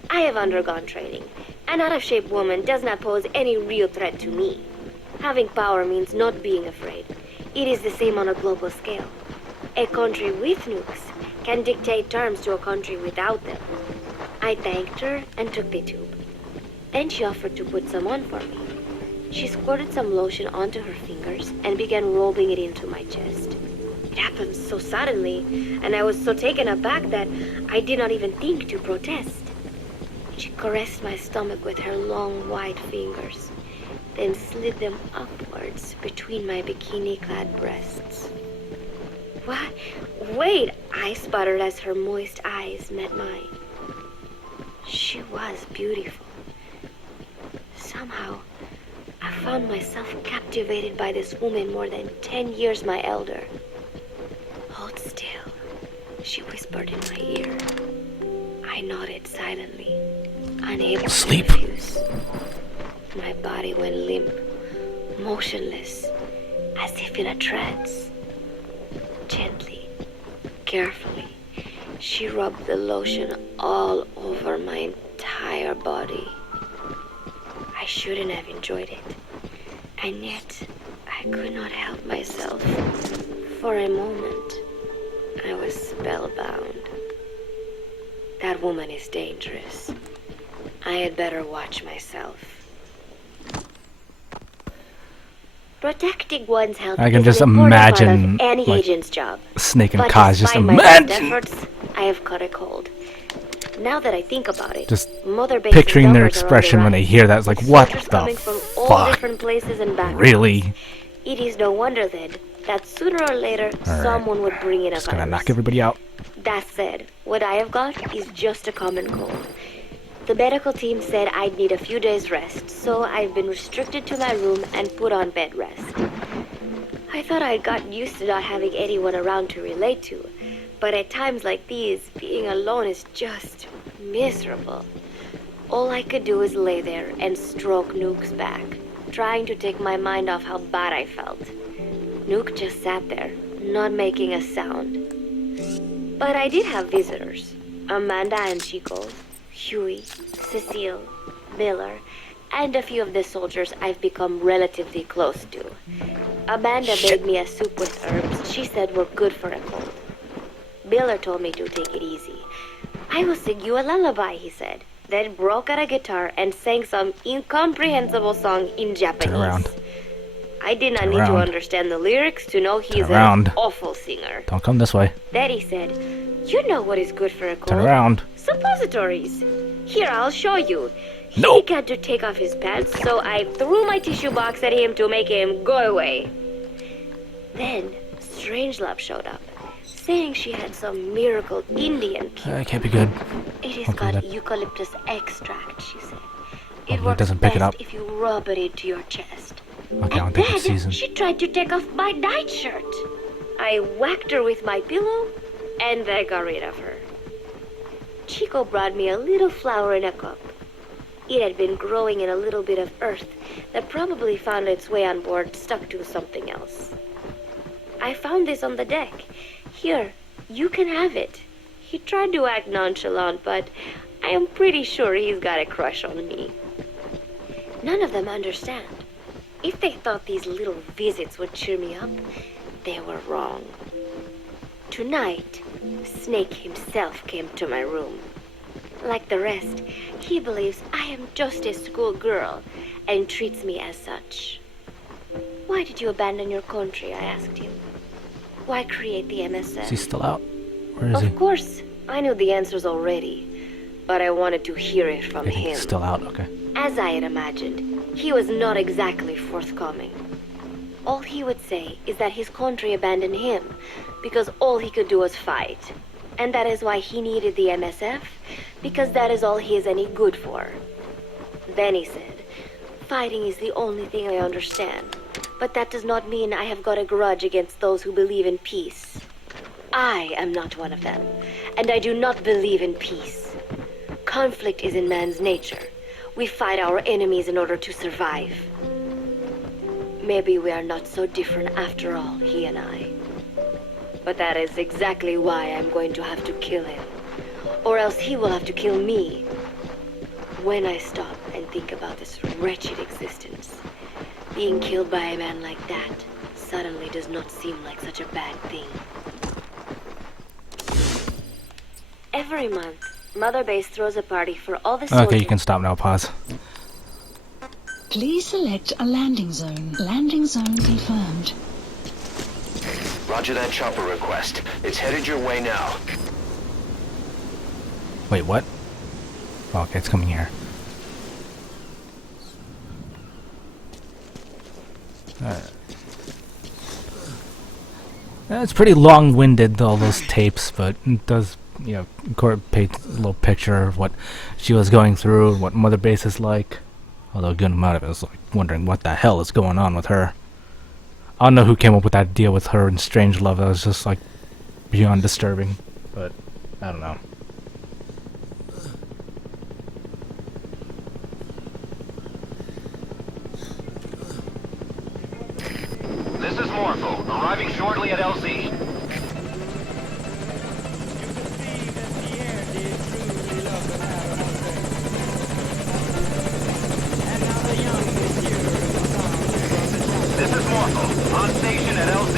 I have undergone training. An out-of-shape woman does not pose any real threat to me. Having power means not being afraid. It is the same on a global scale. A country with nukes can dictate terms to a country without them. I thanked her and took the tube. Then she offered to put some on for me. She squirted some lotion onto her fingers and began rolling it into my chest. It happened so suddenly, and I was so taken aback that I did not even think to protest. She caressed my stomach with her long white fingers, then slid them upwards between my bikini-clad breasts. What? Wait, I sputtered as her moist eyes met mine. She was beautiful. Somehow, I found myself captivated by this woman more than 10 years my elder. Hold still, she whispered in my ear. I nodded silently, unable Sleep. to refuse. My body went limp, motionless, as if in a trance. Gently, carefully, she rubbed the lotion all over my entire body. I shouldn't have enjoyed it, and yet I could not help myself. For a moment, I was spellbound. That woman is dangerous. I had better watch myself. Protecting one's health I can is just an important part imagine, of any like, agent's job. Snake and But Kaz, just despite my best imagine efforts, I have caught a cold. Now that I think about it, Just Mother Base's picturing their numbers are on the expression when they rise. hear that. It's like, what Soldiers the coming from all fuck? different places and backgrounds. Really? It is no wonder then that sooner or later Alright. someone would bring in a Just gonna virus. knock everybody out. That said, what I have got is just a common cold. The medical team said I'd need a few days rest, so I've been restricted to my room and put on bed rest. I thought I'd gotten used to not having anyone around to relate to, but at times like these, being alone is just miserable. All I could do is lay there and stroke Nuke's back, trying to take my mind off how bad I felt. Nuke just sat there, not making a sound. But I did have visitors. Amanda and Chico, Huey, Cecile, Miller, and a few of the soldiers I've become relatively close to. Amanda made me a soup with herbs she said were good for a cold. Miller told me to take it easy. I will sing you a lullaby, he said, then broke out a guitar and sang some incomprehensible song in Japanese. Turn around. I did not Turn need to around. understand the lyrics to know he's Turn around. an awful singer. Don't come this way. Then he said, you know what is good for a cold? Turn around. Suppositories. Here, I'll show you. He Nope. began to take off his pants, so I threw my tissue box at him to make him go away. Then, Strangelove showed up, saying she had some miracle Indian cure. That can't be good. It is Okay, called that- eucalyptus extract, she said. Hopefully It it works doesn't pick it best up. if you rub it into your chest. Okay, I'll And take it then season. she tried to take off my nightshirt. I whacked her with my pillow, and I got rid of her. Chico brought me a little flower in a cup. It had been growing in a little bit of earth that probably found its way on board, stuck to something else. I found this on the deck. Here, you can have it. He tried to act nonchalant, but I am pretty sure he's got a crush on me. None of them understand. If they thought these little visits would cheer me up, they were wrong. Tonight, Snake himself came to my room. Like the rest, he believes I am just a schoolgirl and treats me as such. Why did you abandon your country? I asked him. Why create the MSN? Is he still out? Where is he? Of course, I knew the answers already, but I wanted to hear it from I think him. he's still out. Okay. As I had imagined, he was not exactly forthcoming. All he would say is that his country abandoned him because all he could do was fight. And that is why he needed the MSF, because that is all he is any good for. Then he said, fighting is the only thing I understand, but that does not mean I have got a grudge against those who believe in peace. I am not one of them, and I do not believe in peace. Conflict is in man's nature. We fight our enemies in order to survive. Maybe we are not so different after all, he and I. But that is exactly why I'm going to have to kill him. Or else he will have to kill me. When I stop and think about this wretched existence, being killed by a man like that suddenly does not seem like such a bad thing. Every month, Mother Base throws a party for all the soldiers. Okay, you can stop now. Pause. Please select a landing zone. Landing zone confirmed. Roger that chopper request. It's headed your way now. Wait, what? Oh, okay, it's coming here. It's pretty long-winded, all those tapes, but it does, you know, paint a little picture of what she was going through, what Mother Base is like. Although a good amount of it was like wondering what the hell is going on with her. I don't know who came up with that deal with her and Strangelove. That was just like beyond disturbing, but I don't know. This is Morpho, arriving shortly at LZ. This is Morpho, on station at LZ.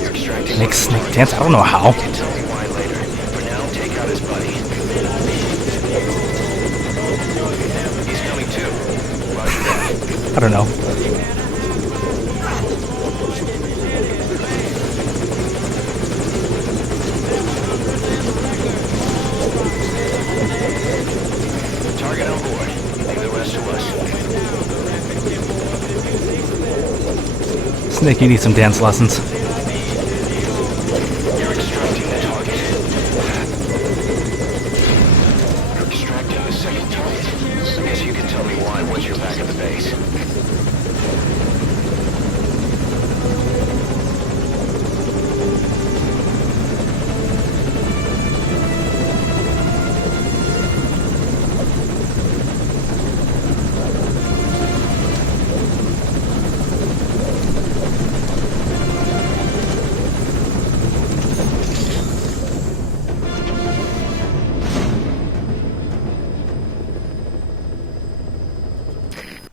You're extracting Snake dance? I don't know how. Tell me why later. For now, take out his buddy. He's coming too. Roger that. I don't know. Target on board. Leave the rest to us. Snake, you need some dance lessons. You're extracting the target. You're extracting the second target. I guess you can tell me why once you're back at the base.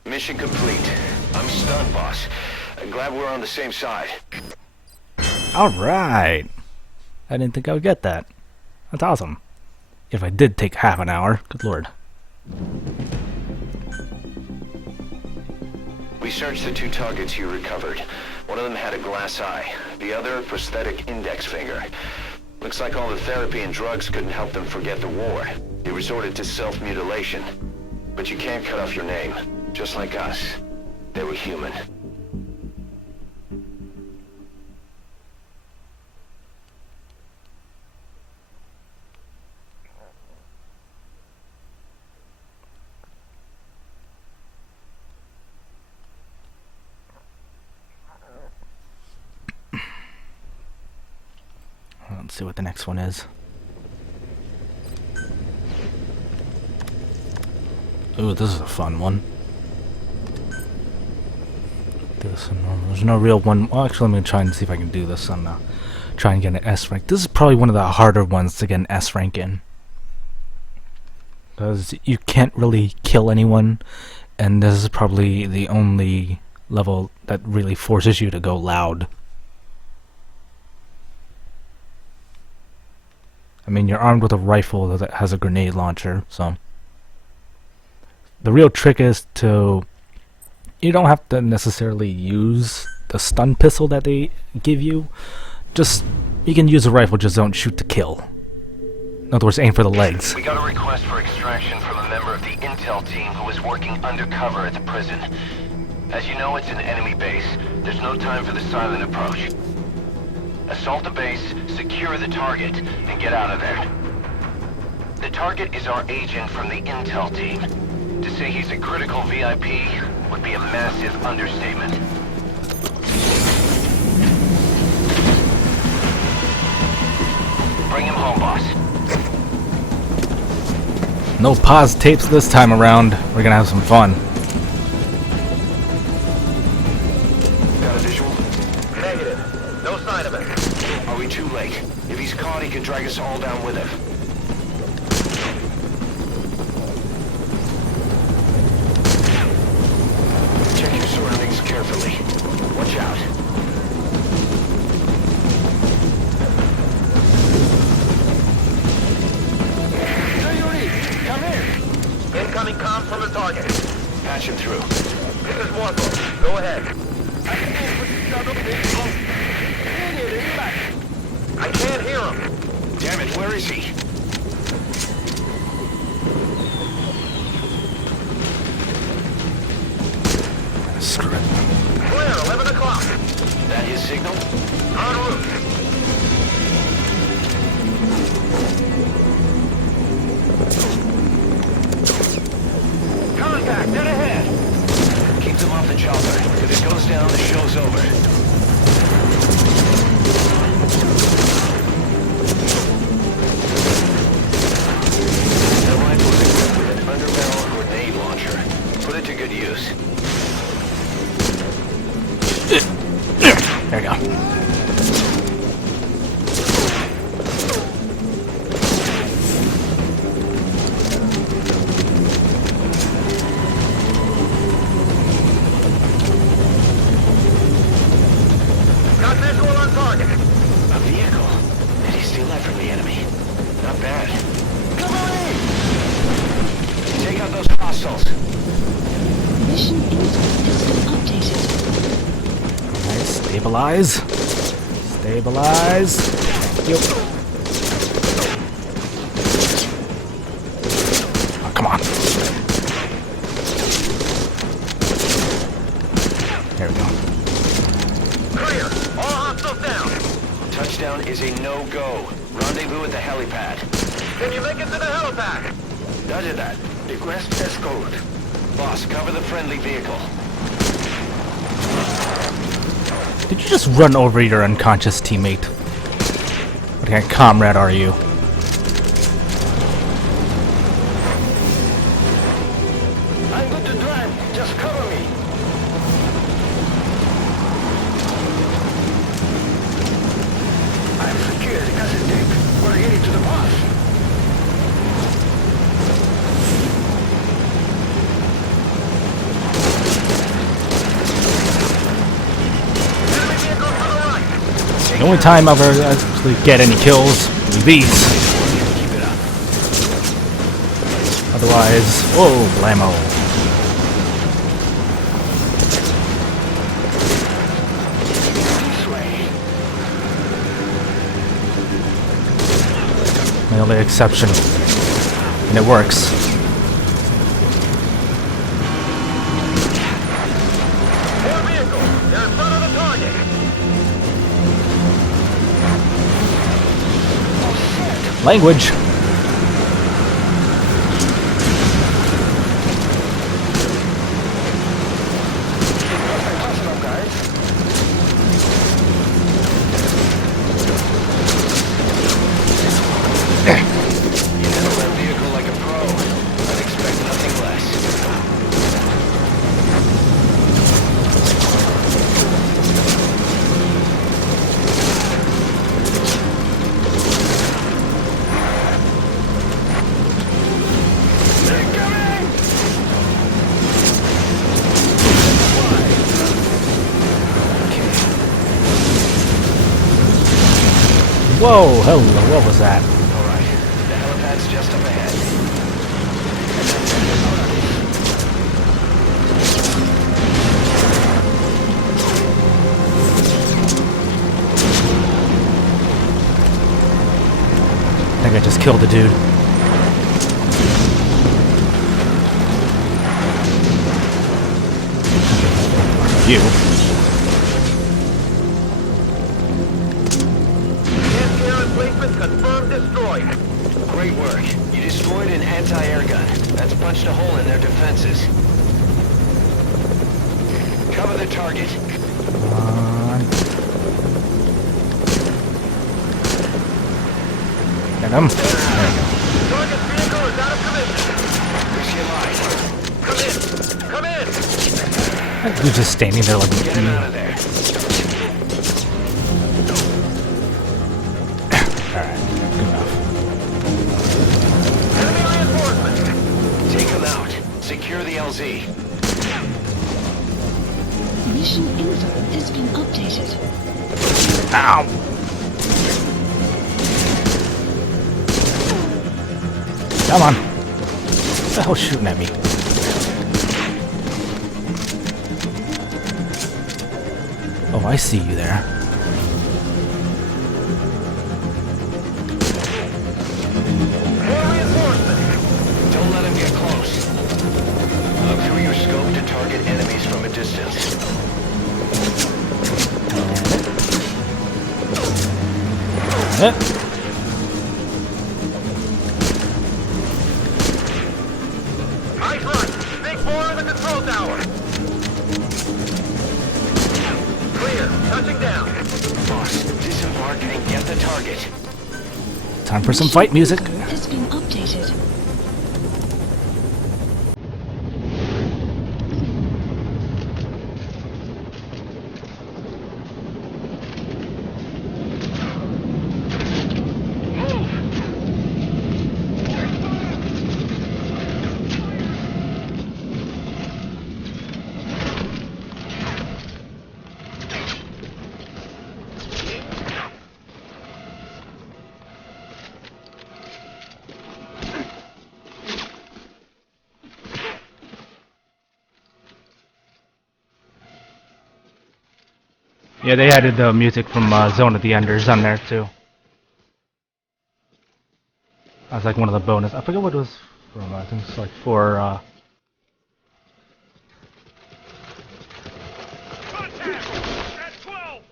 Mission complete. I'm stunned, boss. I'm glad we're on the same side. Alright. I didn't think I would get that. That's awesome. If I did take half an hour, good lord. We searched the two targets you recovered. One of them had a glass eye, the other a prosthetic index finger. Looks like all the therapy and drugs couldn't help them forget the war. They resorted to self-mutilation. But you can't cut off your name. Just like us. They were human. Let's see what the next one is. Ooh, this is a fun one. This one, there's no real one. Well, actually, I'm gonna try and see if I can do this on try and get an S rank. This is probably one of the harder ones to get an S rank in, because you can't really kill anyone, and this is probably the only level that really forces you to go loud. I mean, you're armed with a rifle that has a grenade launcher, so... The real trick is to... You don't have to necessarily use the stun pistol that they give you. Just... You can use a rifle, just don't shoot to kill. In other words, aim for the legs. We got a request for extraction from a member of the intel team who is working undercover at the prison. As you know, it's an enemy base. There's no time for the silent approach. Assault the base, secure the target, and get out of there. The target is our agent from the intel team. To say he's a critical VIP would be a massive understatement. Bring him home, boss. No pause tapes this time around. We're gonna have some fun. Got a visual? Negative. No sign of it. Are we too late? If he's caught, he can drag us all down with him. Check your surroundings carefully. Watch out. Come here. Incoming comm from the target. Patch him through. This is Warthog. Go ahead. I can't hear him. Damn it, where is he? Screw it. Clear, 11 o'clock. That his signal? En route. Contact, dead ahead. Keep them off the chopper. If it goes down, the show's over. The rifle's equipped with an underbarrel grenade launcher. Put it to good use. There we go. Got visual on target. A vehicle? Did he steal that from the enemy? Not bad. Come on in! Take out those hostiles. Mission info has been updated. Alright, stabilize. Stabilize. Thank you. Oh, come on. There we go. Clear! All hostiles down! Touchdown is a no-go. Rendezvous at the helipad. Can you make it to the helipad? Roger that. Request escort. Boss, cover the friendly vehicle. Did you just run over your unconscious teammate? What kind of comrade are you? I'm good to drive. Just cover me. I'm secured. Gas tape. We're heading to the boss. Enemy vehicle to the right. The only time I'll ever actually get any kills will be these. Keep it up. Otherwise, whoa, blammo. This way. My only exception. And it works. More vehicles. They're in front of the target. Language. You handle that vehicle like a pro. I'd expect nothing less. Incoming! Whoa, hello, what was that? All right. That's just up ahead. I think I just killed a dude. You. Replacement confirmed destroyed. Great work. You destroyed an anti-air gun. That's punched a hole in their defenses. Cover the target. Get him. There Target vehicle is out of commission. Where's your line? Come in! Come in! we go. Dude's just standing there like... Get him out of there. Alright, good enough. Enemy reinforcements! Take him out. Secure the LZ. Mission info has been updated. Ow! Come on. What the hell's shooting at me? Oh, I see you there. More reinforcements! Don't let him get close. Look through your scope to target enemies from a distance. Nice run! Big 4 in the control tower! Clear. Touching down. Boss, disembark and get the target. Time for some fight music. Has been updated. Yeah, they added the music from Zone of the Enders on there too. That was like one of the bonus. I forget what it was from. I think it's like for. Contact! At 12!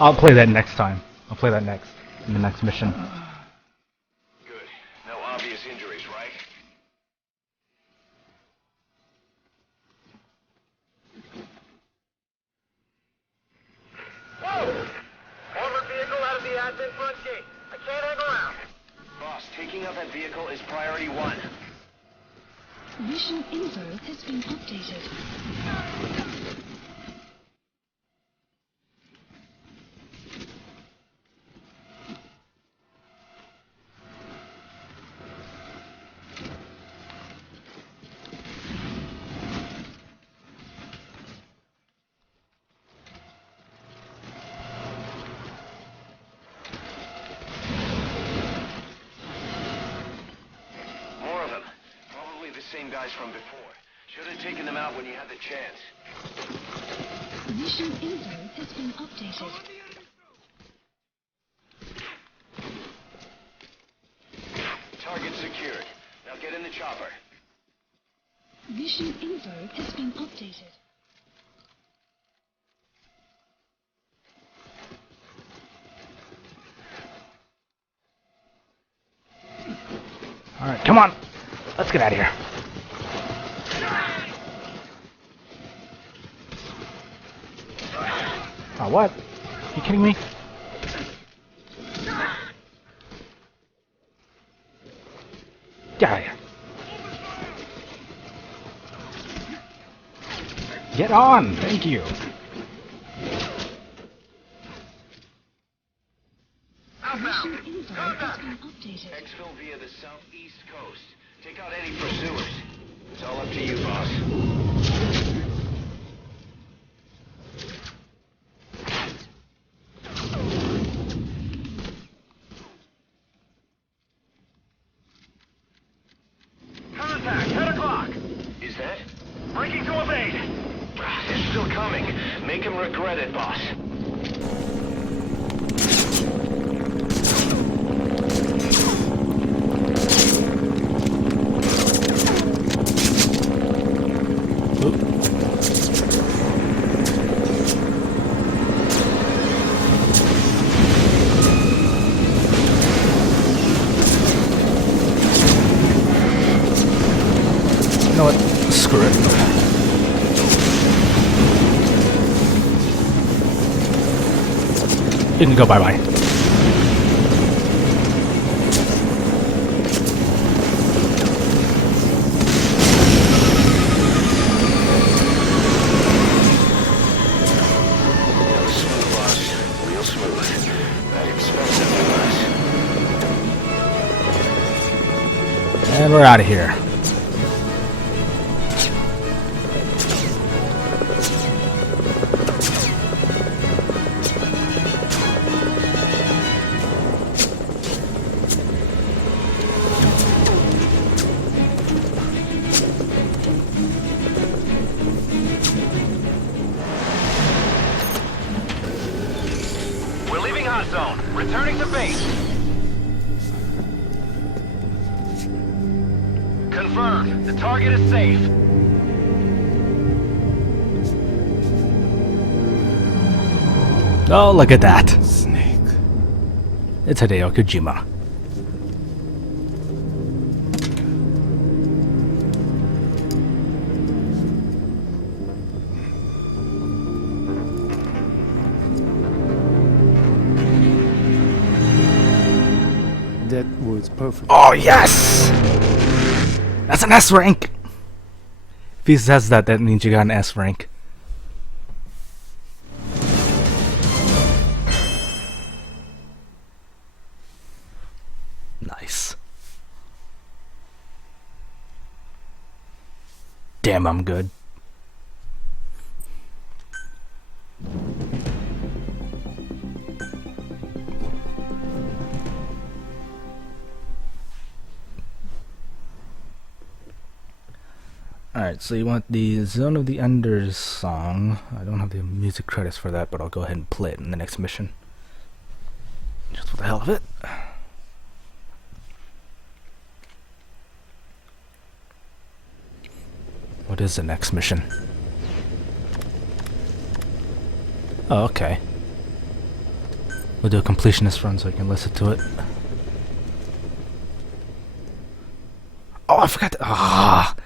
I'll play that next time. I'll play that next in the next mission. Good. No obvious injuries, right? Whoa! Armored vehicle out of the admin front gate. I can't hang around. Boss, taking out that vehicle is priority 1. Mission info has been updated. More of them. Probably the same guys from before. Should have taken them out when you had the chance. Mission info has been updated. Target secured. Now get in the chopper. Mission info has been updated. Alright, come on. Let's get out of here. Oh, what? Are you kidding me? Get out of here. Get on! Thank you. inbound. Info has been updated. Exfil via the southeast coast. Take out any pursuers. It's all up to you, boss. Contact, 10 o'clock. Is that? Breaking to evade. They're still coming. Make him regret it, boss. You know what? Screw it. You can go bye-bye. That was smooth, boss. Real smooth. I'd expect nothing less. And we're out of here. We're leaving hot zone. Returning to base. Confirmed. The target is safe. Oh, look at that. Snake. It's Hideo Kojima. That was perfect. Oh, yes! That's an S rank! If he says that, that means you got an S rank. Nice. Damn, I'm good. Alright, so you want the Zone of the Enders song. I don't have the music credits for that, but I'll go ahead and play it in the next mission. Just for the hell of it. What is the next mission? Oh, okay. We'll do a completionist run so I can listen to it. Oh, I forgot to... Ah!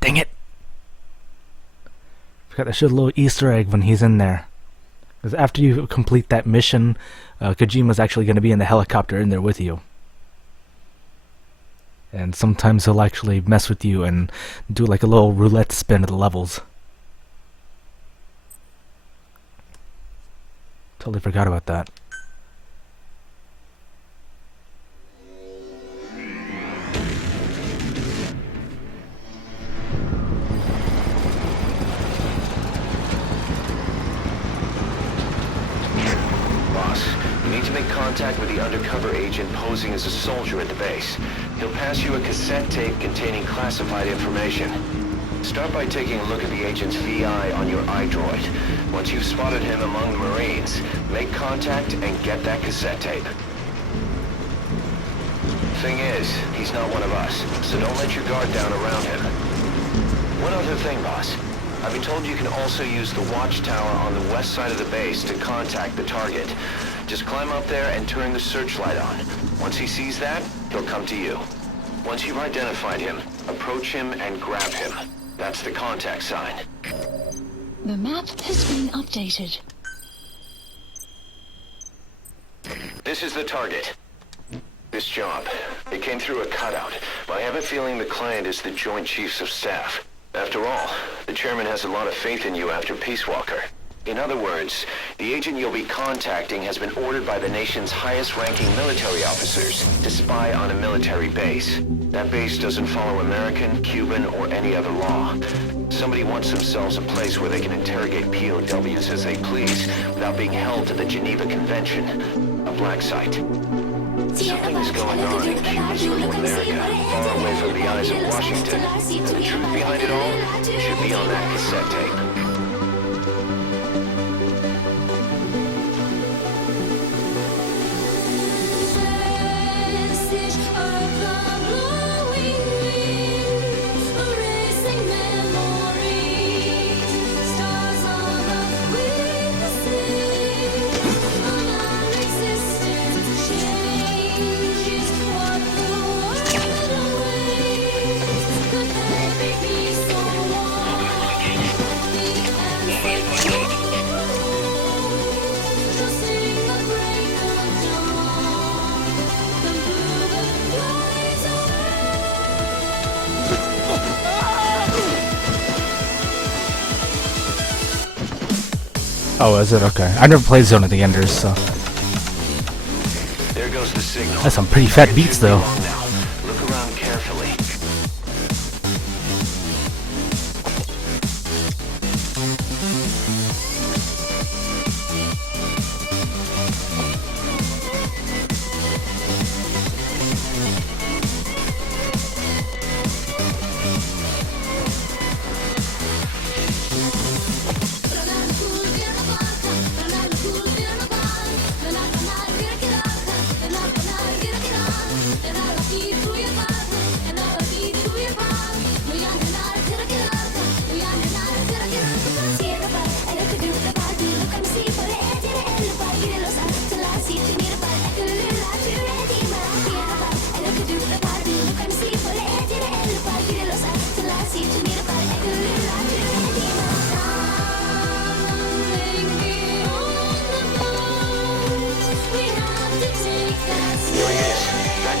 Dang it! Forgot to show a little Easter egg when he's in there. Because after you complete that mission, Kojima's actually going to be in the helicopter in there with you. And sometimes he'll actually mess with you and do like a little roulette spin of the levels. Totally forgot about that. You need to make contact with the undercover agent posing as a soldier at the base. He'll pass you a cassette tape containing classified information. Start by taking a look at the agent's VI on your iDroid. Once you've spotted him among the Marines, make contact and get that cassette tape. Thing is, he's not one of us, so don't let your guard down around him. One other thing, boss. I've been told you can also use the watchtower on the west side of the base to contact the target. Just climb up there and turn the searchlight on. Once he sees that, he'll come to you. Once you've identified him, approach him and grab him. That's the contact sign. The map has been updated. This is the target. This job. It came through a cutout, but I have a feeling the client is the Joint Chiefs of Staff. After all, the chairman has a lot of faith in you after Peace Walker. In other words, the agent you'll be contacting has been ordered by the nation's highest-ranking military officers to spy on a military base. That base doesn't follow American, Cuban, or any other law. Somebody wants themselves a place where they can interrogate POWs as they please without being held to the Geneva Convention. A black site. Something is going on in Cuba's little America, far away from the eyes of Washington. And the truth behind it all should be on that cassette tape. Oh, is it? Okay. I never played Zone of the Enders, so. There goes the signal. That's some pretty fat beats, though. Look around carefully.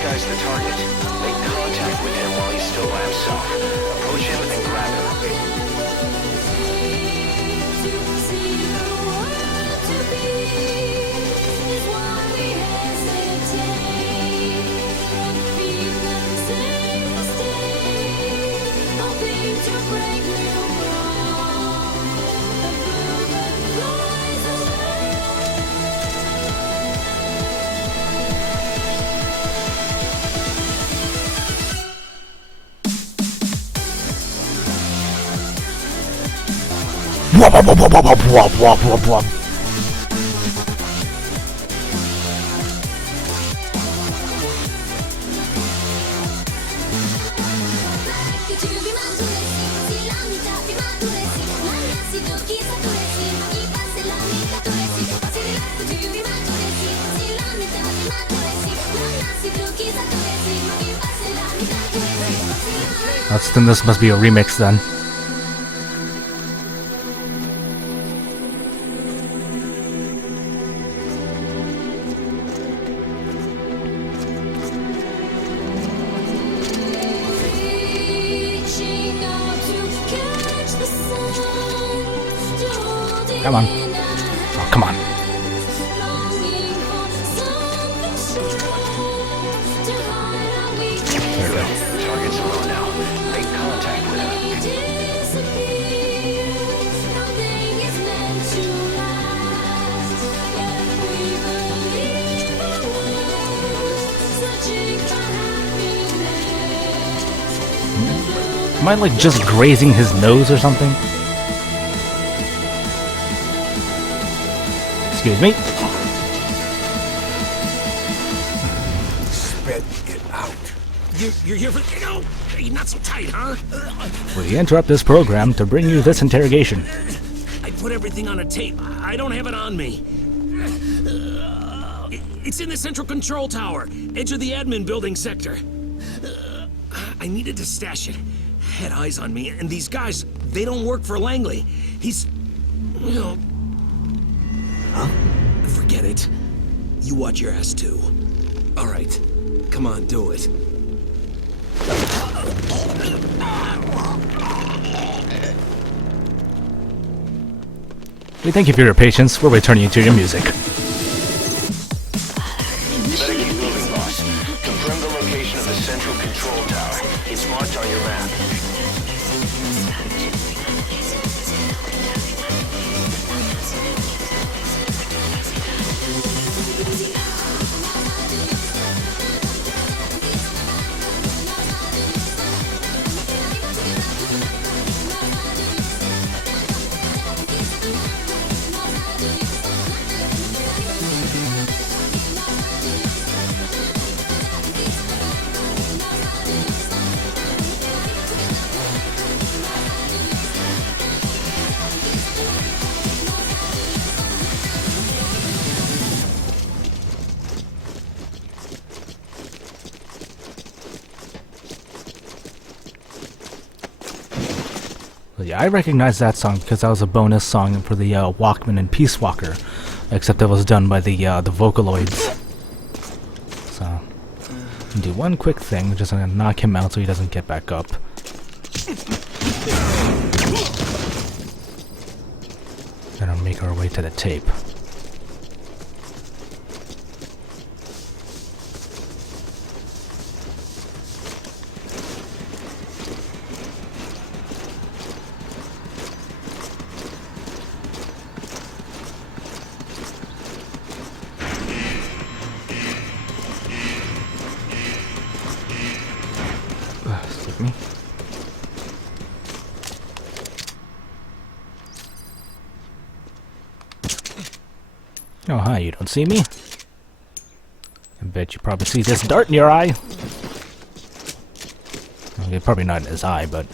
Guy's the target. Make contact with him while he's still by himself. Approach him and grab him. Wop, wop, wop, wop, wop, wop, wop, wop, wop. Then this must be a remix then. Come on. Oh, come on. There we go. Target's low now. Make contact with him. Am I like just grazing his nose or something? Excuse me. Spit it out. You're here for... No! Hey, not so tight, huh? We interrupt this program to bring you this interrogation. I put everything on a tape. I don't have it on me. It's in the central control tower, edge of the admin building sector. I needed to stash it. Had eyes on me, and these guys, they don't work for Langley. He's... you know... Huh? Forget it. You watch your ass, too. All right. Come on, do it. We thank you for your patience. We're returning you to your music. Better keep moving, boss. Confirm the location of the central control tower. It's marked on your map. Yeah, I recognize that song because that was a bonus song for the Walkman and Peace Walker, except it was done by the Vocaloids. So, I'm gonna do one quick thing, I'm just gonna knock him out so he doesn't get back up. Then I'll make our way to the tape. Excuse me. Oh, hi, you don't see me? I bet you probably see this dart in your eye. Okay, probably not in his eye, but...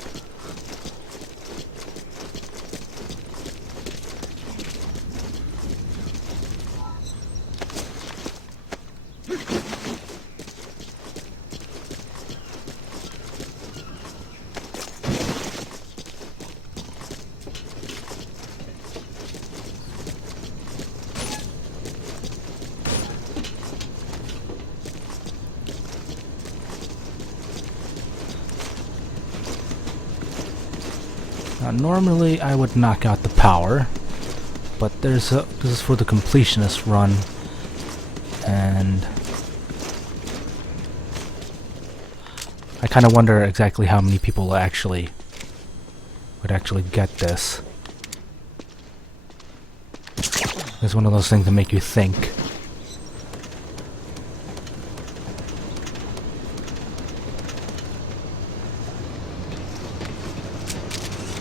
Now, normally I would knock out the power, but this is for the completionist run, and I kind of wonder exactly how many people would actually get this. It's one of those things that make you think.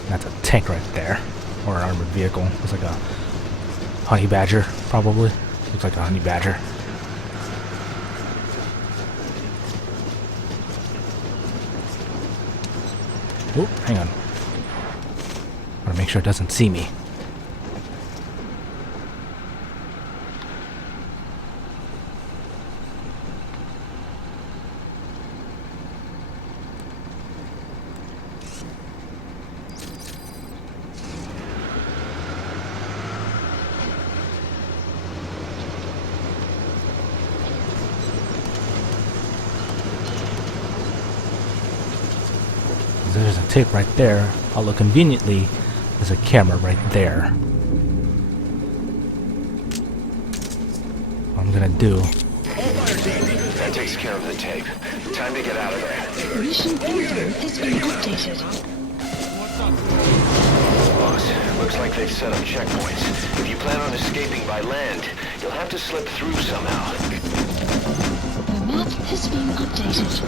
That's a tank right there, or an armored vehicle. Looks like a honey badger, probably. Looks like a honey badger. Oh, hang on. Gotta make sure it doesn't see me. There's a tape right there, although conveniently there's a camera right there. What I'm gonna do... That takes care of the tape. Time to get out of there. Mission info has been updated. Boss, looks like they've set up checkpoints. If you plan on escaping by land, you'll have to slip through somehow. The map has been updated.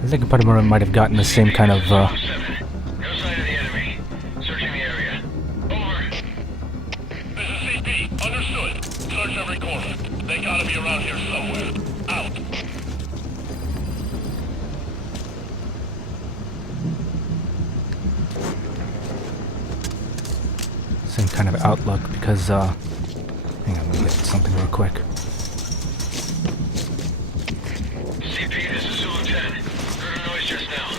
I think I might have gotten the same kind of, No sign of the enemy. Searching the area. Over. This is CP. Understood. Search every corner. They gotta be around here somewhere. Out. same kind of outlook because, hang on, let me get something real quick. CP, this is Zulu 10. Heard a noise just now.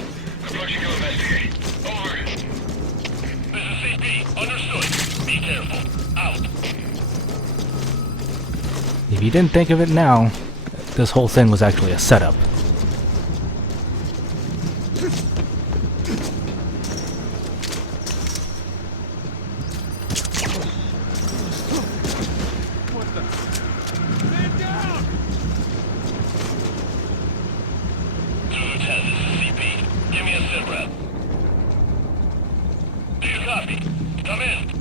Approaching to investigate. Over. Be careful. Out. If you didn't think of it now, this whole thing was actually a setup. Zulu 10, this is CP. Give me a sit rep. Do you copy? Come in.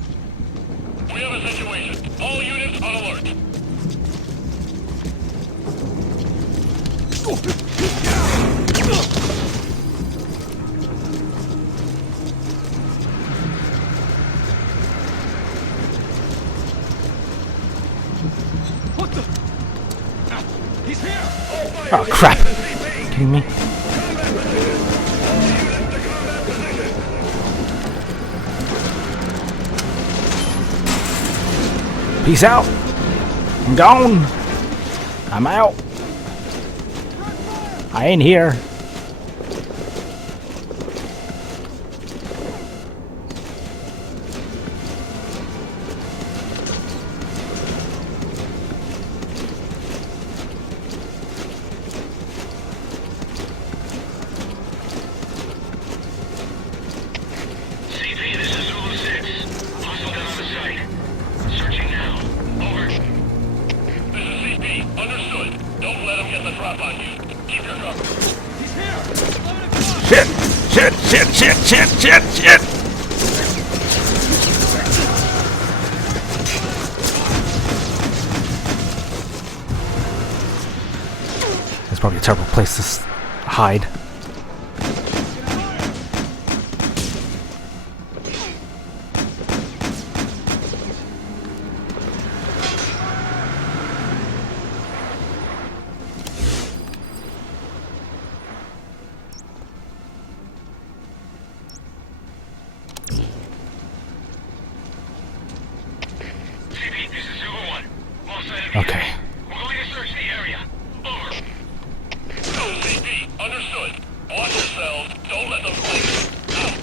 We have a situation. All units on alert. What the? He's here! Oh crap! Kidding me? Peace out! I'm gone! I'm out! I ain't here! CP, this is Zulu 6. Hostile gun on the site. Searching now. Over. This is CP. Understood. Don't let him get the drop on you. Keep your cover. He's here! Shit! Shit! Shit! Shit! Shit! Shit! Shit! That's probably a terrible place to hide. CP, this is Zulu 1. Lost sight of Okay. enemy. We're going to search the area. Over. CP, understood. Watch yourselves. Don't let them flee. Out.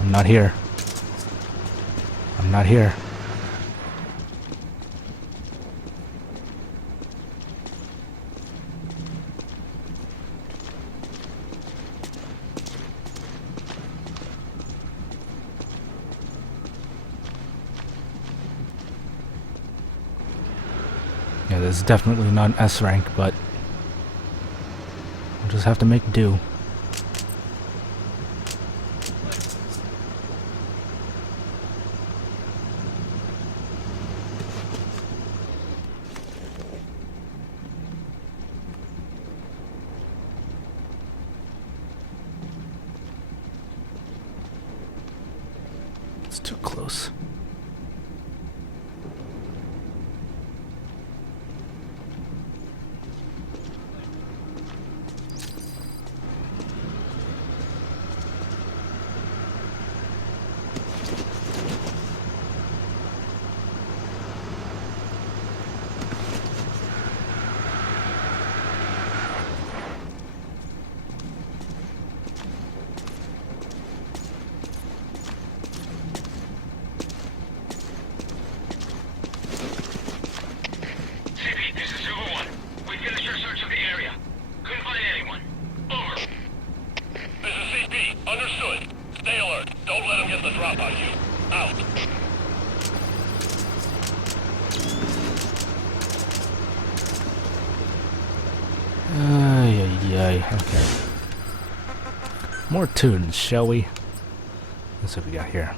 I'm not here. I'm not here. Yeah, this is definitely not an S rank, but we'll just have to make do. It's too close. CP, this is Zulu 1. We finished our search of the area. Couldn't find anyone. Over. This is CP. Understood. Stay alert. Don't let him get the drop on you. Out. Okay. More tunes, shall we? Let's see what we got here.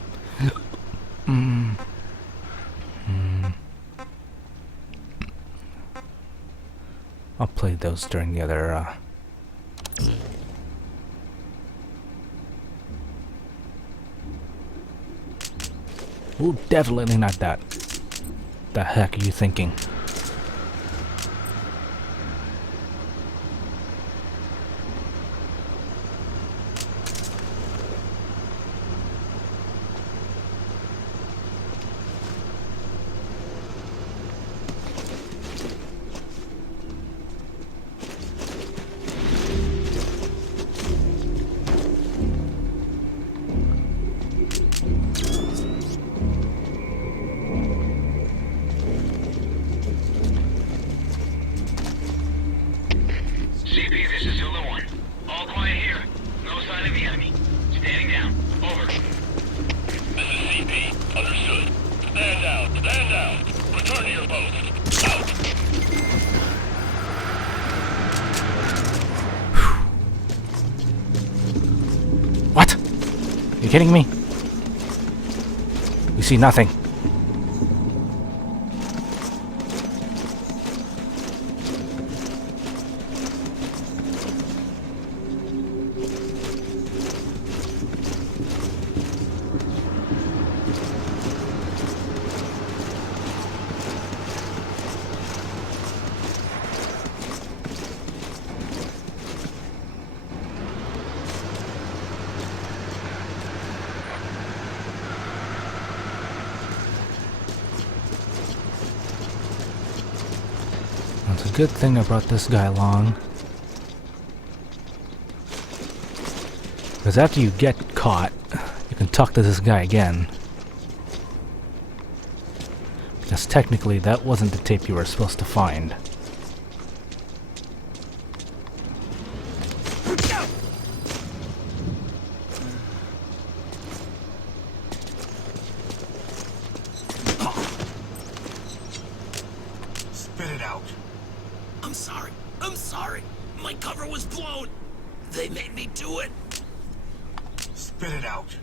I'll play those during the other, Ooh, definitely not that. The heck are you thinking? CP, this is Zulu 1. All quiet here. No sign of the enemy. Standing down. Over. This is CP. Understood. Stand down. Stand down. Return to your post. Out. What? Are you kidding me? We see nothing. It's a good thing I brought this guy along. Because after you get caught, you can talk to this guy again. Because technically that wasn't the tape you were supposed to find. Spit it out. I'm sorry. I'm sorry. My cover was blown. They made me do it. Spit it out.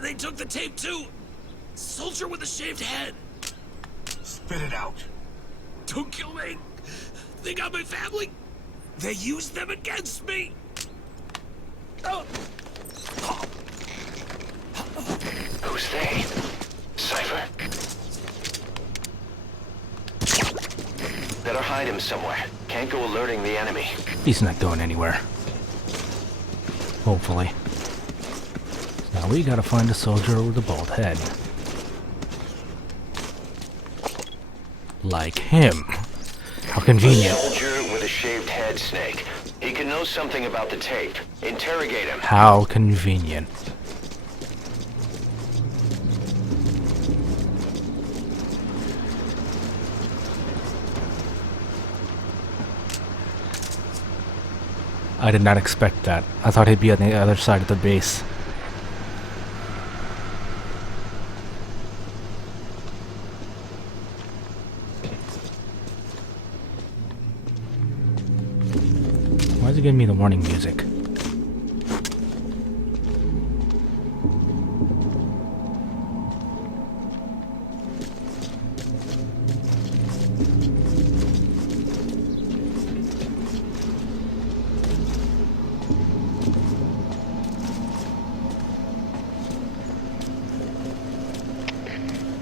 They took the tape too. Soldier with a shaved head. Spit it out. Don't kill me. They got my family. They used them against me. Oh. Who's they? Cypher? Better hide him somewhere. Can't go alerting the enemy. He's not going anywhere. Hopefully. Now we gotta find a soldier with a bald head. Like him. How convenient. Soldier with a shaved head, Snake. He can know something about the tape. Interrogate him. How convenient. I did not expect that. I thought he'd be on the other side of the base. Why is it giving me the warning music?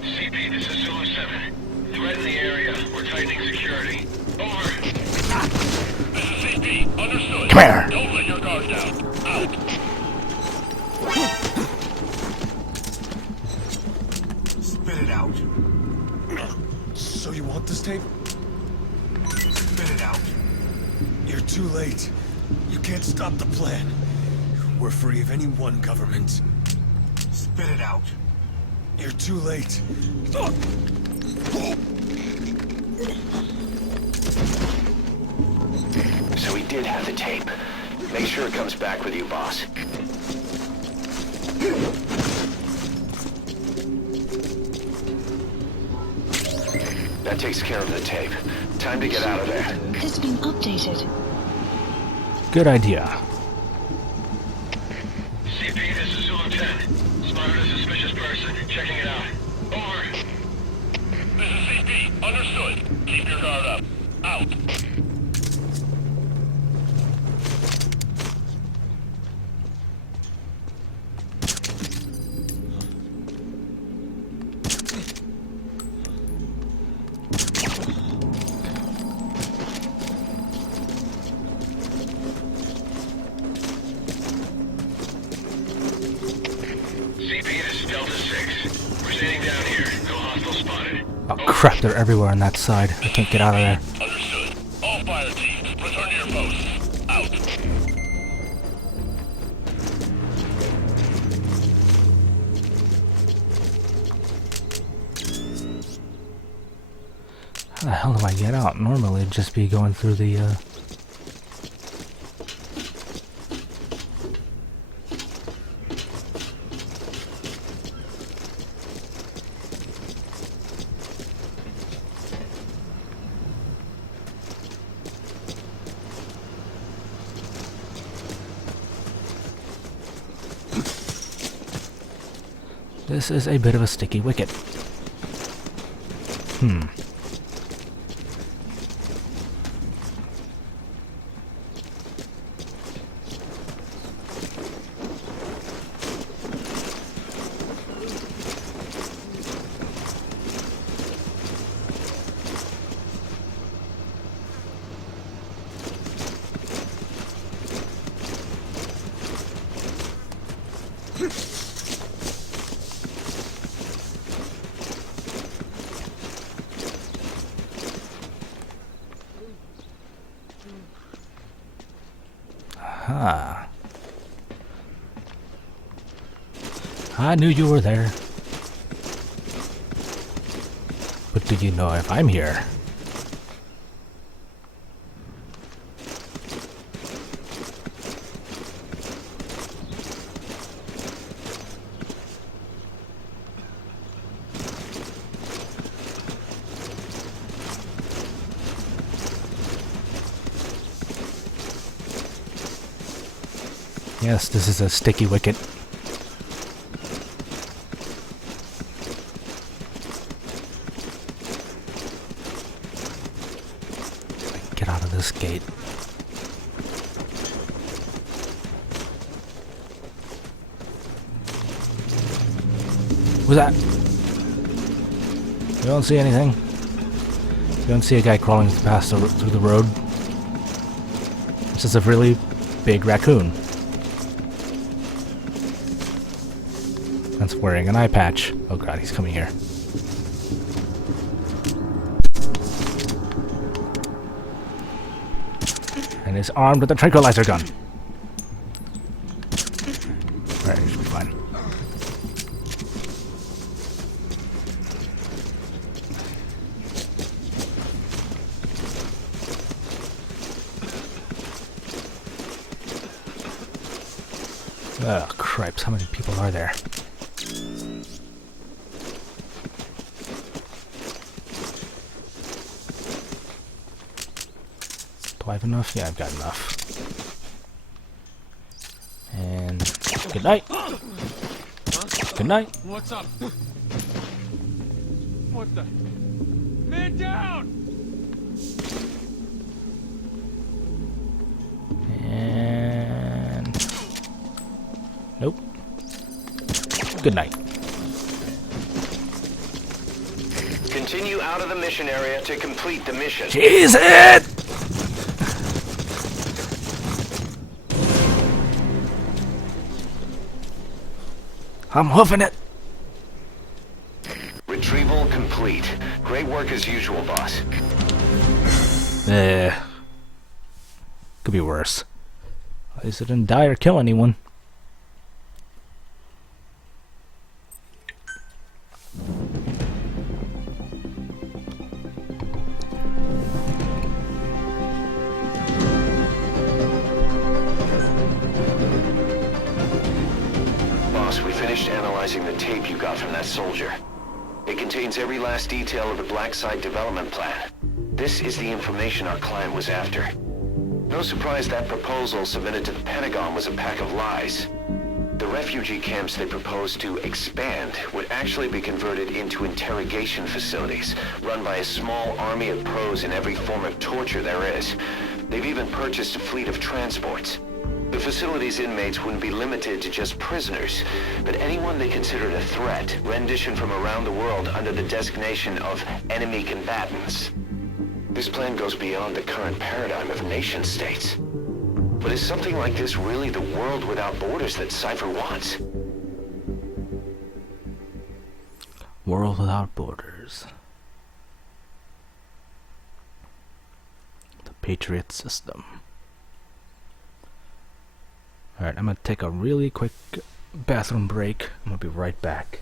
CP, this is Zulu 7. Threat in the area. We're tightening security. Over. This is CP. Understood. Come here. Don't let your guard down. Out. Spit it out. So you want this tape? Spit it out. You're too late. You can't stop the plan. We're free of any one government. Spit it out. You're too late. So he did have the tape. Make sure it comes back with you, boss. That takes care of the tape. Time to get out of there. Has been updated. Good idea. CP, this is Zulu 10. Spotted a suspicious person. Checking it out. Over. This is CP. Understood. Keep your guard up. Out. CP, this is Delta 6. We're standing down here. No hostile spotted. Oh crap, they're everywhere on that side. I can't get out of there. Understood. All fire teams, return to your posts. Out. How the hell do I get out? Normally it'd just be going through the, This is a bit of a sticky wicket. Ah. I knew you were there. But do you know if I'm here? Yes, this is a sticky wicket. Get out of this gate. Who's that? You don't see anything? You don't see a guy crawling past through the road? It's just a really big raccoon. That's wearing an eye patch. Oh god, he's coming here. And is armed with a tranquilizer gun. Alright, should be fine. Oh, cripes, how many people are there? Do I have enough? Yeah, I've got enough. And good night. Good night. What's up? What the? Man down! And nope. Good night. Continue out of the mission area to complete the mission. Cheese it! I'm hoofing it. Retrieval complete. Great work as usual, boss. Could be worse. At least it didn't die or kill anyone. We finished analyzing the tape you got from that soldier. It contains every last detail of the Black Site development plan. This is the information our client was after. No surprise that proposal submitted to the Pentagon was a pack of lies. The refugee camps they proposed to expand would actually be converted into interrogation facilities, run by a small army of pros in every form of torture there is. They've even purchased a fleet of transports. The facility's inmates wouldn't be limited to just prisoners, but anyone they considered a threat, renditioned from around the world under the designation of enemy combatants. This plan goes beyond the current paradigm of nation-states. But is something like this really the world without borders that Cypher wants? World without borders. The Patriot system. Alright, I'm gonna take a really quick bathroom break. I'm gonna be right back.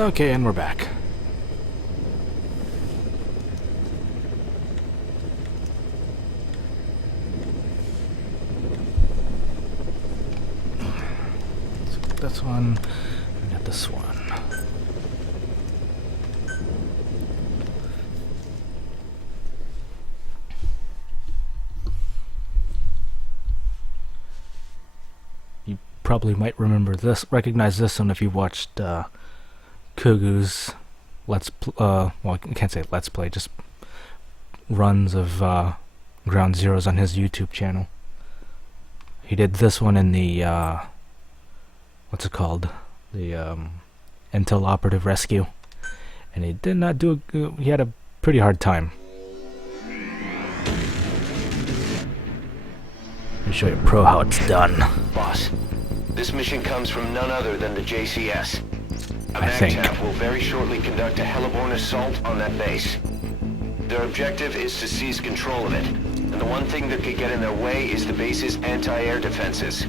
Okay, and we're back. This one, and get this one. You probably might recognize this one if you watched Kugu's well, I can't say let's play, just runs of Ground Zeroes on his YouTube channel. He did this one in the what's it called? The Intel Operative Rescue, and he did not do he had a pretty hard time. Let me show you pro how it's done. Boss, this mission comes from none other than the JCS. A I think. MAGTF will very shortly conduct a heliborne assault on that base. Their objective is to seize control of it, and the one thing that could get in their way is the base's anti-air defenses.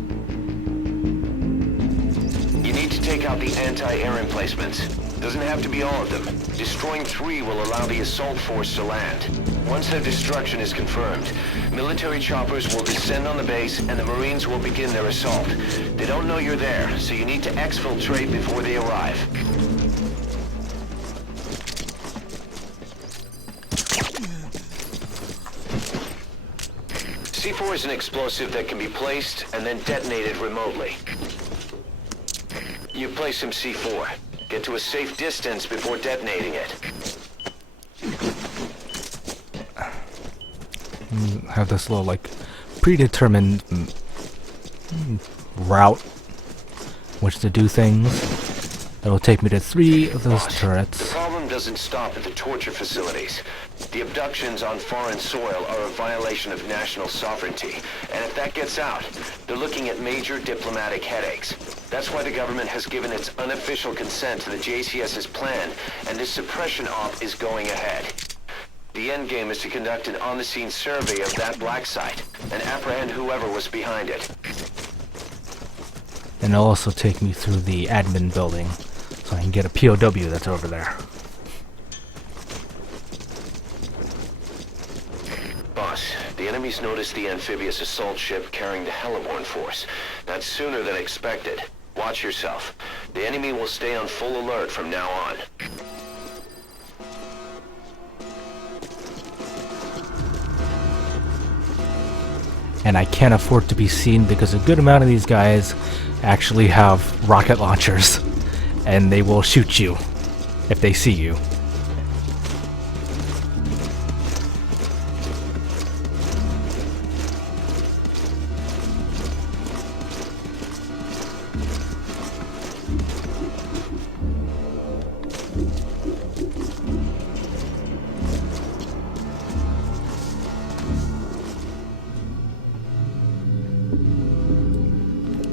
You need to take out the anti-air emplacements. Doesn't have to be all of them. Destroying 3 will allow the assault force to land. Once their destruction is confirmed, military choppers will descend on the base and the Marines will begin their assault. They don't know you're there, so you need to exfiltrate before they arrive. C4 is an explosive that can be placed and then detonated remotely. You place some C4. Get to a safe distance before detonating it. Have this little, like, predetermined route which to do things. It'll take me to 3 of those turrets. The problem doesn't stop at the torture facilities. The abductions on foreign soil are a violation of national sovereignty, and if that gets out, they're looking at major diplomatic headaches. That's why the government has given its unofficial consent to the JCS's plan, and this suppression op is going ahead. The endgame is to conduct an on-the-scene survey of that black site, and apprehend whoever was behind it. And it'll also take me through the admin building, so I can get a POW that's over there. Boss, the enemy's noticed the amphibious assault ship carrying the heliborne force. That's sooner than expected. Watch yourself. The enemy will stay on full alert from now on. And I can't afford to be seen because a good amount of these guys actually have rocket launchers, and they will shoot you if they see you.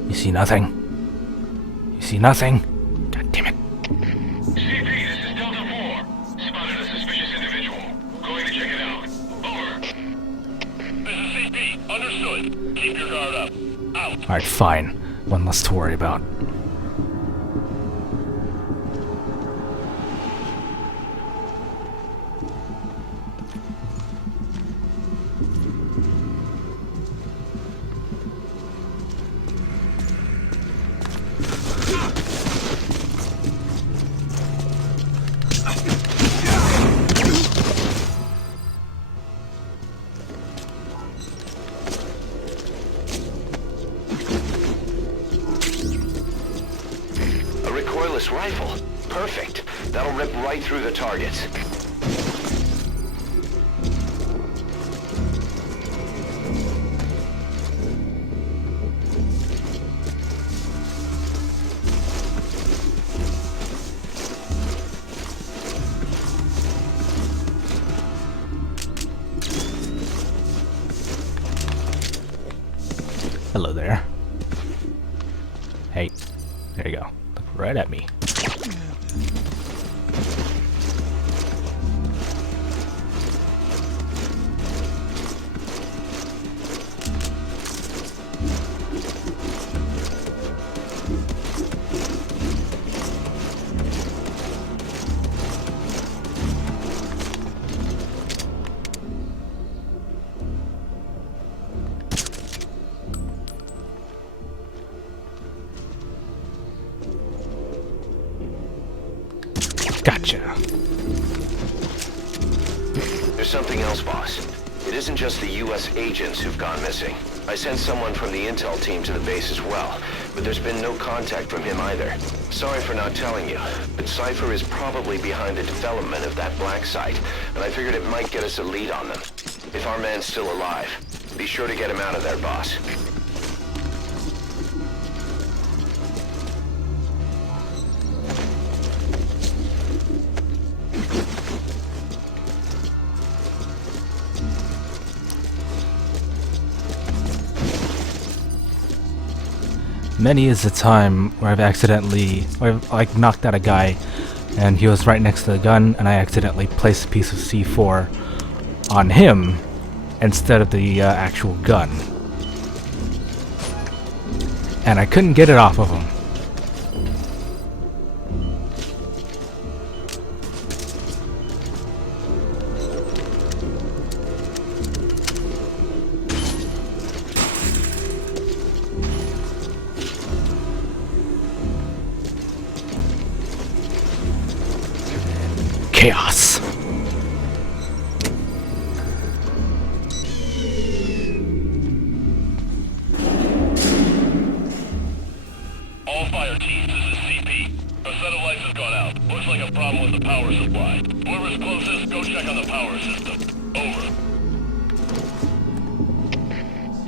You see nothing? You see nothing? God damn it. CP, this is Delta 4. Spotted a suspicious individual. Going to check it out. Over. This is CP. Understood. Keep your guard up. Out. Alright, fine. One less to worry about. Recoilless rifle. Perfect. That'll rip right through the targets. Hello there. Hey, there you go. Look right at me. Gotcha. There's something else, boss. It isn't just the U.S. agents who've gone missing. I sent someone from the intel team to the base as well, but there's been no contact from him either. Sorry for not telling you, but Cypher is probably behind the development of that black site, and I figured it might get us a lead on them. If our man's still alive, be sure to get him out of there, boss. Many is the time where I've like knocked out a guy and he was right next to the gun and I accidentally placed a piece of C4 on him instead of the actual gun. And I couldn't get it off of him. Chaos. All fire teams, this is CP. Our set of lights has gone out. Looks like a problem with the power supply. Whoever's closest, go check on the power system. Over.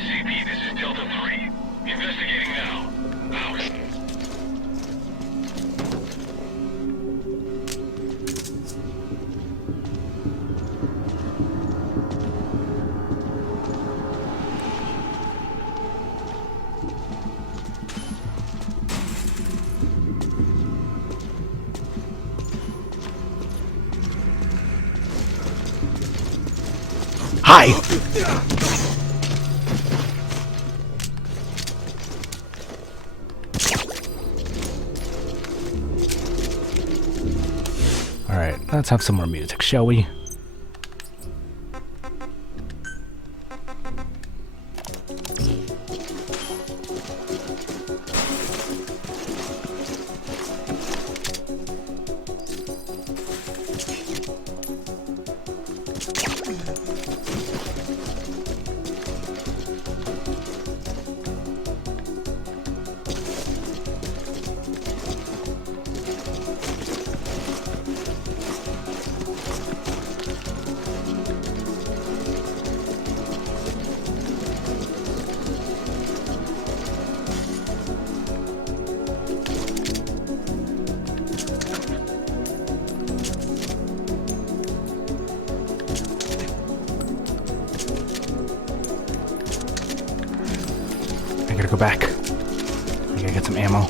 CP, this is Delta 3. Investigating now. Out. Hi! Alright, let's have some more music, shall we? I gotta go back. I gotta get some ammo.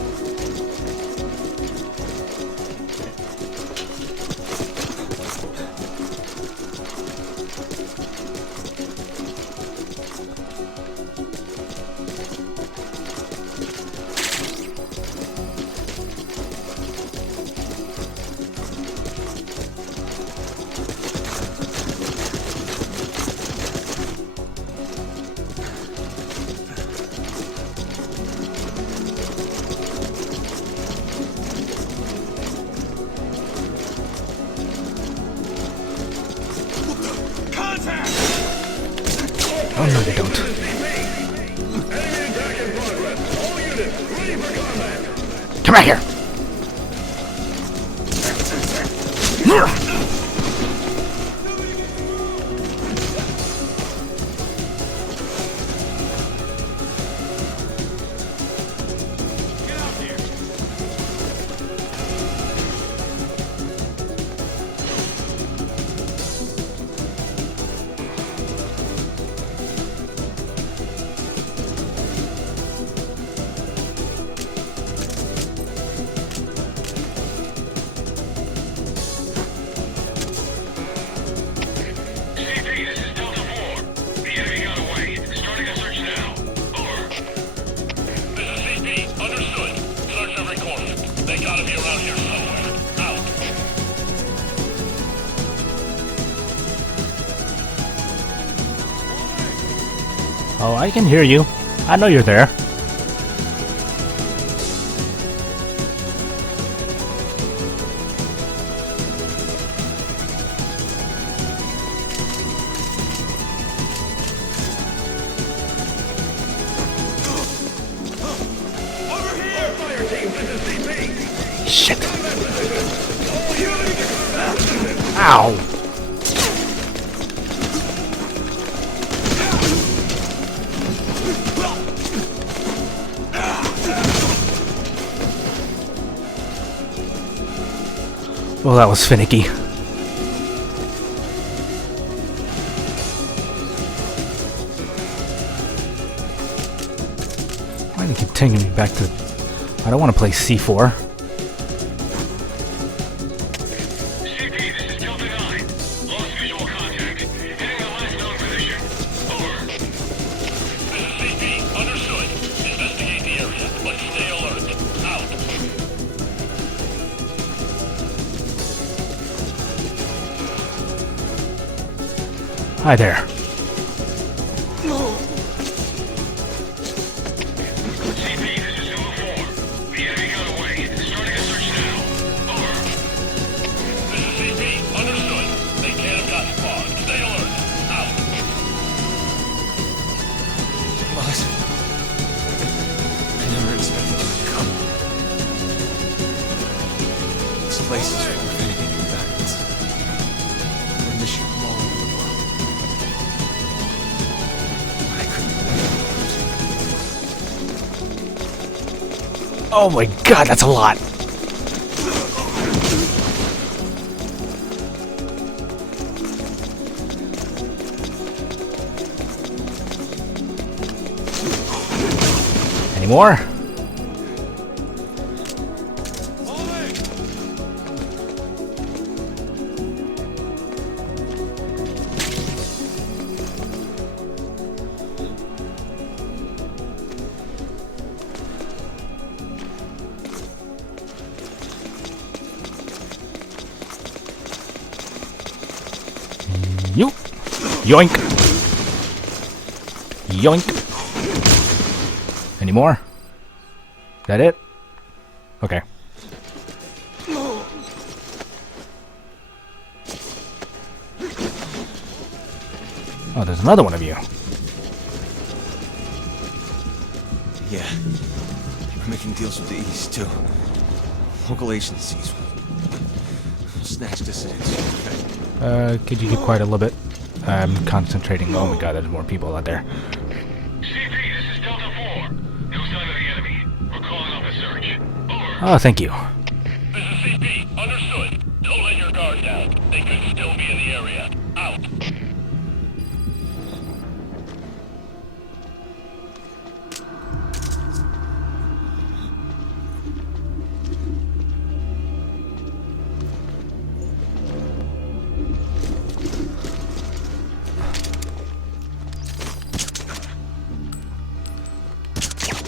Oh no, they don't. Come back here! CP, this is Delta 4. The enemy got away. Starting a search now. Over. This is CP. Understood. Search every corner. They gotta be around here somewhere. Out. Oh, I can hear you. I know you're there. Ow! Well, that was finicky. Why did it keep taking me back to... I don't want to play C4. CP, this is Delta 9. Lost visual contact. Hitting the last known position. Over. This is CP. Understood. Investigate the area, but stay alert. Out. Hi there. CP, this is Zulu 4. The enemy got away. Starting a search now. Over. This is CP. Understood. They can't have gotten far. Stay alert. Out. Boss. I never expected you to come. This place is full of enemy combatants. We're mission all over the world. I couldn't believe it. Oh my god, that's a lot. Any more? Yoink. Yoink. Yoink. Any more? That it? Okay. Oh, there's another one of you. Yeah. We're making deals with the East, too. Local agencies will snatch dissidents. Could you get quiet a little bit? I'm concentrating. Oh my god, there's more people out there. CP, this is Delta 4. No sign of the enemy. We're calling off a search. Over. Oh, thank you. This is CP. Understood. Don't let your guard down. They could still be in the area. Out.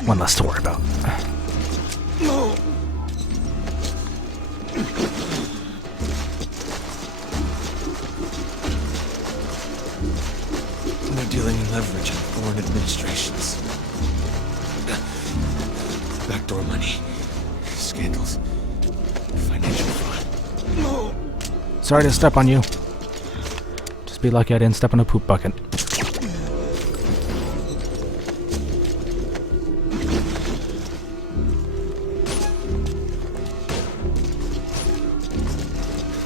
One less to worry about. They're dealing in leverage on foreign administrations. Backdoor money. Scandals. Financial fraud. Sorry to step on you. Just be lucky I didn't step on a poop bucket.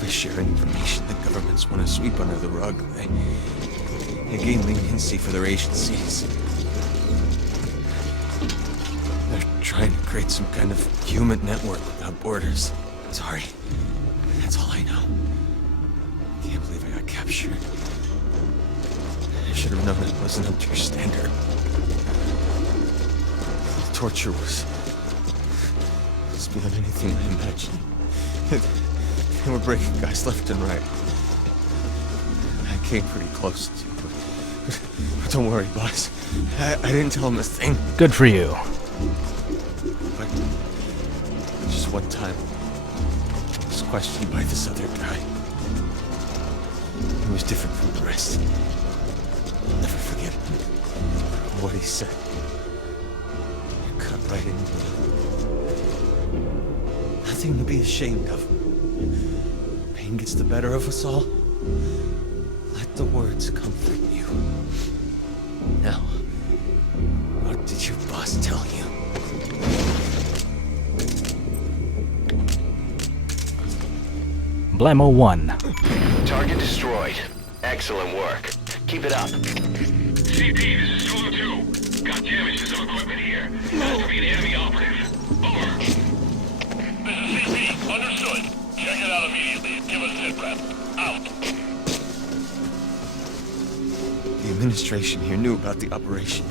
They share information that governments want to sweep under the rug. They gain leniency for their agencies. They're trying to create some kind of human network without borders. Sorry. That's all I know. Can't believe I got captured. I should have known it wasn't up to your standard. The torture was beyond anything I imagined. They were breaking guys left and right. I came pretty close to, but don't worry, boss. I didn't tell him a thing. Good for you. But just one time, I was questioned by this other guy. He was different from the rest. I'll never forget what he said. You cut right into it. Nothing to be ashamed of. Pain gets the better of us all. Let the words comfort you. Now, what did your boss tell you? Blammo 1. Target destroyed. Excellent work. Keep it up. CP, this is Zulu 2. Got damage to some equipment here. Has to be an enemy operative. Over. This is CP. Understood. Check it out immediately and give us sit rep. Out. The administration here knew about the operation.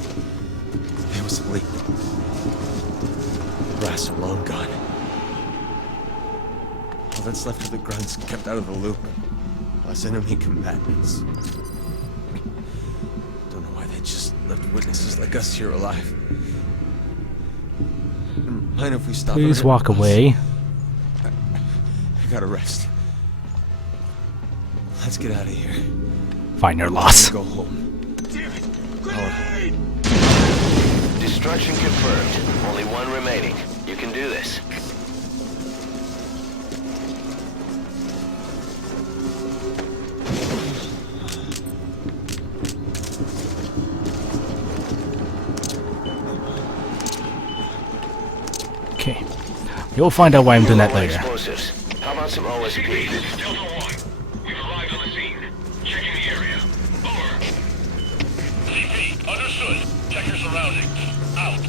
It was a leak. The brass are long gone. All that's left of the grunts kept out of the loop. Plus enemy combatants. Don't know why they just left witnesses like us here alive. Mind if we stop? Please walk away. I gotta rest. Let's get out of here. Find your loss. Go home. Destruction confirmed. Only one remaining. You can do this. Okay. You'll find out why I'm doing that later. Explosives. How about some OSP? CP, this is Delta 1. We've arrived on the scene. Checking the area. Over. CP, understood. Check your surroundings. Out.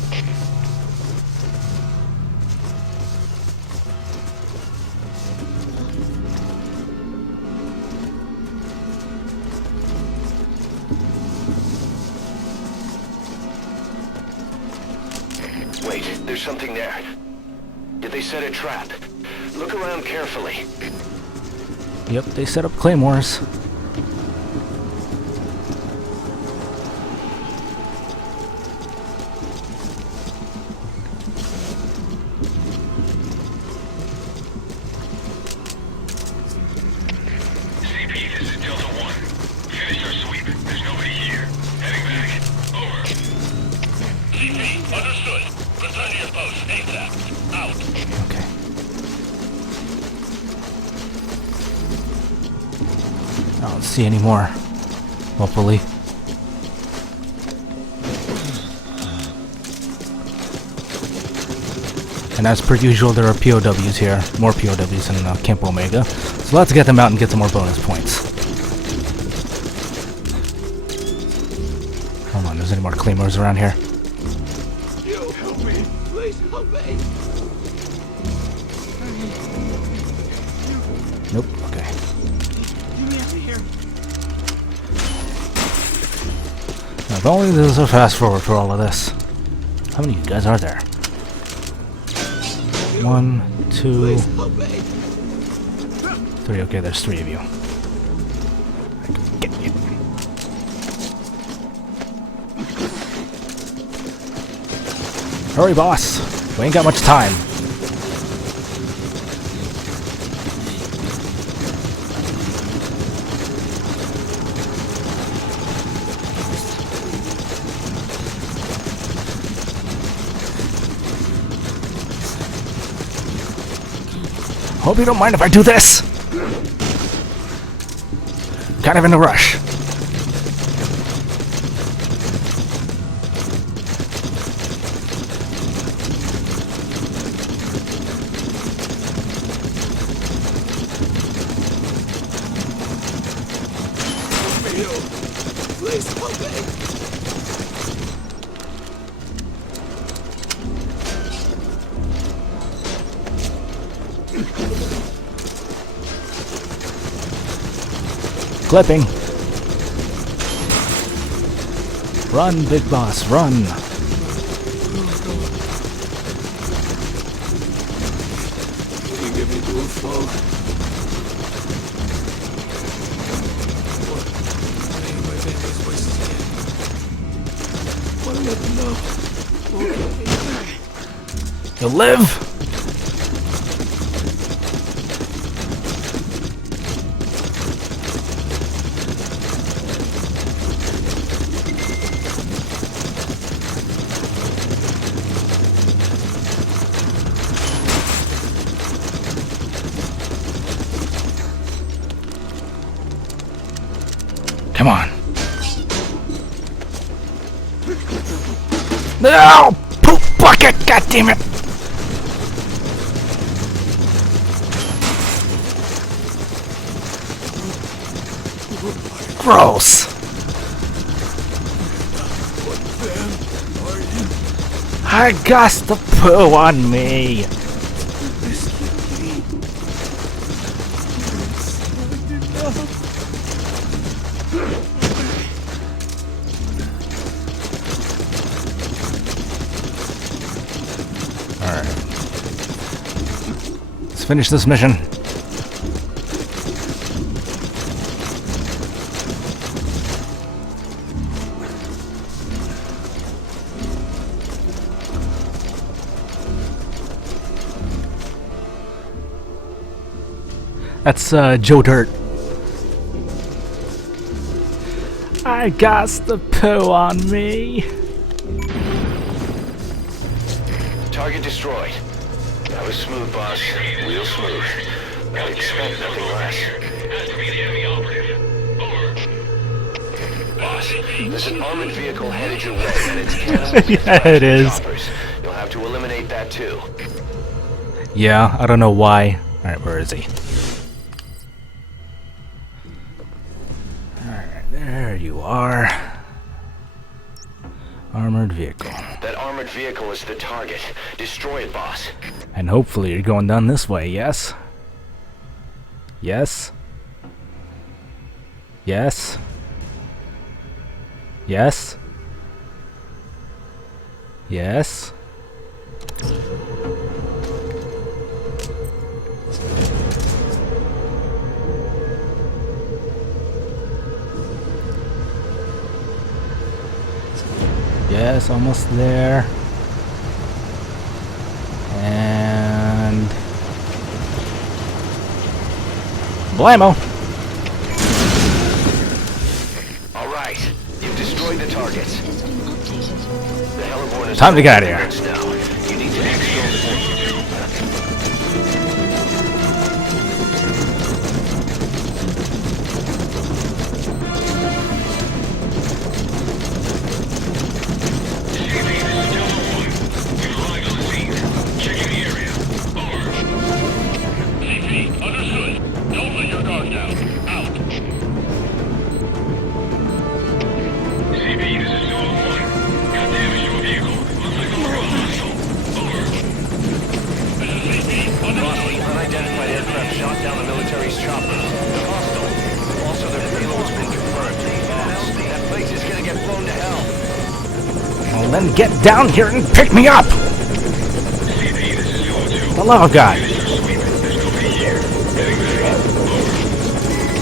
Wait, there's something there. Did they set a trap? Look around carefully. Yep, they set up claymores. CP, this is Delta 1. Finished our sweep. There's nobody here. Heading back. Over. CP, understood. Return to your post. ASAP. Out. Okay. I don't see any more. Hopefully. And as per usual, there are POWs here. More POWs in Camp Omega. So let's get them out and get some more bonus points. Hold on, there's any more claymores around here? You help me. Please help me. Nope, okay. Get me out of here. Now, if only there's a fast forward for all of this. How many of you guys are there? 1, 2, 3. Okay, there's 3 of you. I can get you. Hurry, boss. We ain't got much time. Hope you don't mind if I do this. Kind of in a rush. Please help me. Clipping. Run, big boss, run. Can you get me to a phone? I hear my family's voices again. Want to let them know. You'll live. Come on. No! Poop bucket! God damn it! Gross. I got the poo on me. Alright. Let's finish this mission. That's Joe Dirt. I got the poo on me. Target destroyed. That was smooth, boss. Real smooth. I expect nothing less. Has to be the enemy operative. Over. Boss, there's an armored vehicle headed your way, and it's cannons. Yeah, it is. Choppers. You'll have to eliminate that too. Yeah, I don't know why. Alright, where is he? Alright, there you are. Armored vehicle. That armored vehicle is the target. Destroy it, boss. And hopefully you're going down this way, yes? Yes? Yes? Yes? Yes? Yes, almost there. And blammo. All right, you've destroyed the targets. The Heliborn is Time to get out of here. now. You need to exfil the Checking the area. Over. CP, understood. Don't let your guard down. Out. CP, this is Zulu 1. Got damage to a vehicle. Looks like a real hostile. Over. This is CP, understood. unidentified aircraft shot down the military's chopper. They're hostile. Also, their payload's been confirmed. That place is gonna get blown to hell. Well, then get down here and pick me up! The love of God.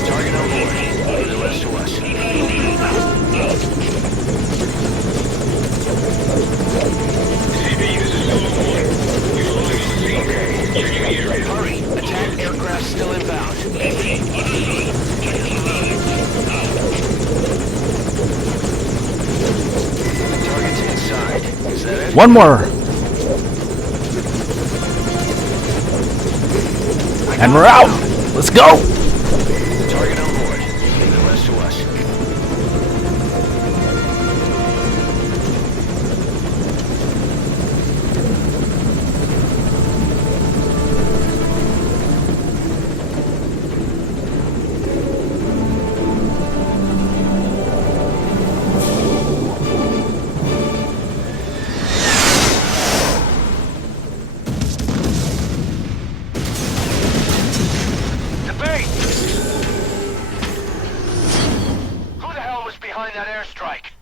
Target on board. Leave the rest to us. Hurry! Attack aircraft still inbound. Target's inside. Is that it? One more. And we're out. Let's go. Target on board. Leave the rest to us. That airstrike.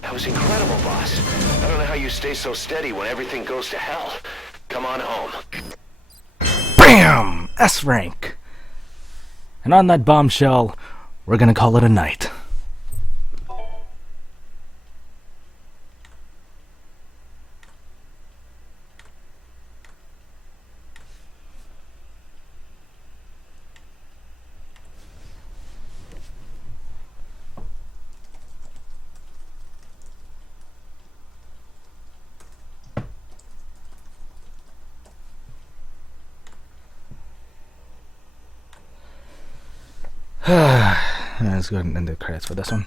That was incredible, boss. I don't know how you stay so steady when everything goes to hell. Come on home. Bam! S rank. And on that bombshell, we're gonna call it a night. Let's go ahead and end the credits for this one.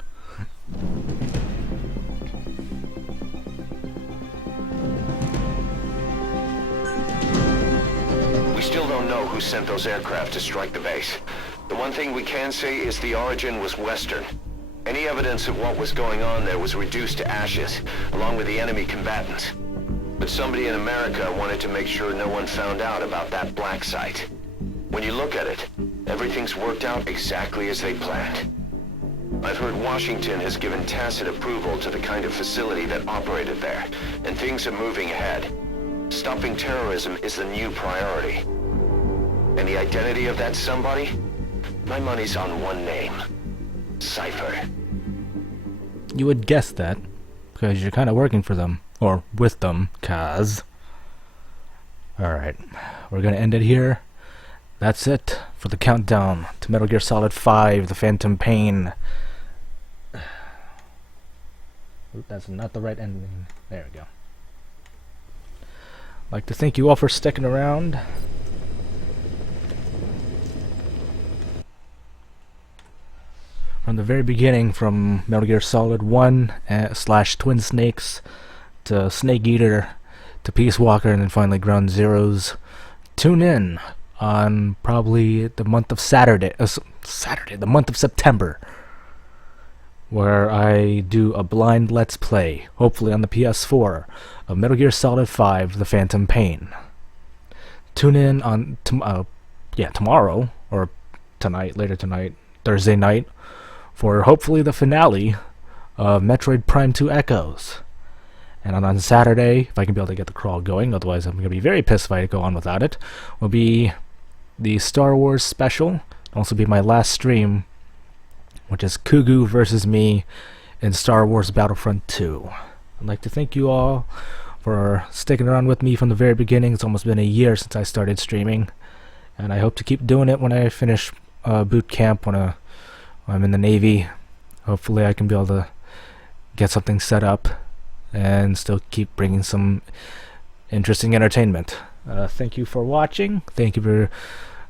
We still don't don't know who sent those aircraft to strike the base. The one thing we can say is the origin was Western. Any evidence of what was going on there was reduced to ashes, along with the enemy combatants. But somebody in America wanted to make sure no one found out about that black site. When you look at it, everything's worked out exactly as they planned. I've heard Washington has given tacit approval to the kind of facility that operated there, and things are moving ahead. Stopping terrorism is the new priority. And the identity of that somebody? My money's on one name. Cypher. You would guess that, because you're kind of working for them, or with them, cause. Alright, we're gonna end it here. That's it for the countdown to Metal Gear Solid 5, The Phantom Pain. Oop, that's not the right ending. There we go. I'd like to thank you all for sticking around. From the very beginning, from Metal Gear Solid 1 / Twin Snakes to Snake Eater to Peace Walker, and then finally Ground Zeroes. Tune in on probably the month of the month of September, where I do a blind Let's Play, hopefully on the PS4, of Metal Gear Solid 5, The Phantom Pain. Tune in on tomorrow, or tonight, later tonight, Thursday night, for hopefully the finale of Metroid Prime 2 Echoes. And on Saturday, if I can be able to get the crawl going, otherwise I'm going to be very pissed if I go on without it, will be the Star Wars special. It'll also be my last stream, which is Kugu versus me in Star Wars Battlefront 2. I'd like to thank you all for sticking around with me from the very beginning. It's almost been a year since I started streaming, and I hope to keep doing it when I finish boot camp, when I'm in the Navy. Hopefully I can be able to get something set up and still keep bringing some interesting entertainment. Thank you for watching. Thank you for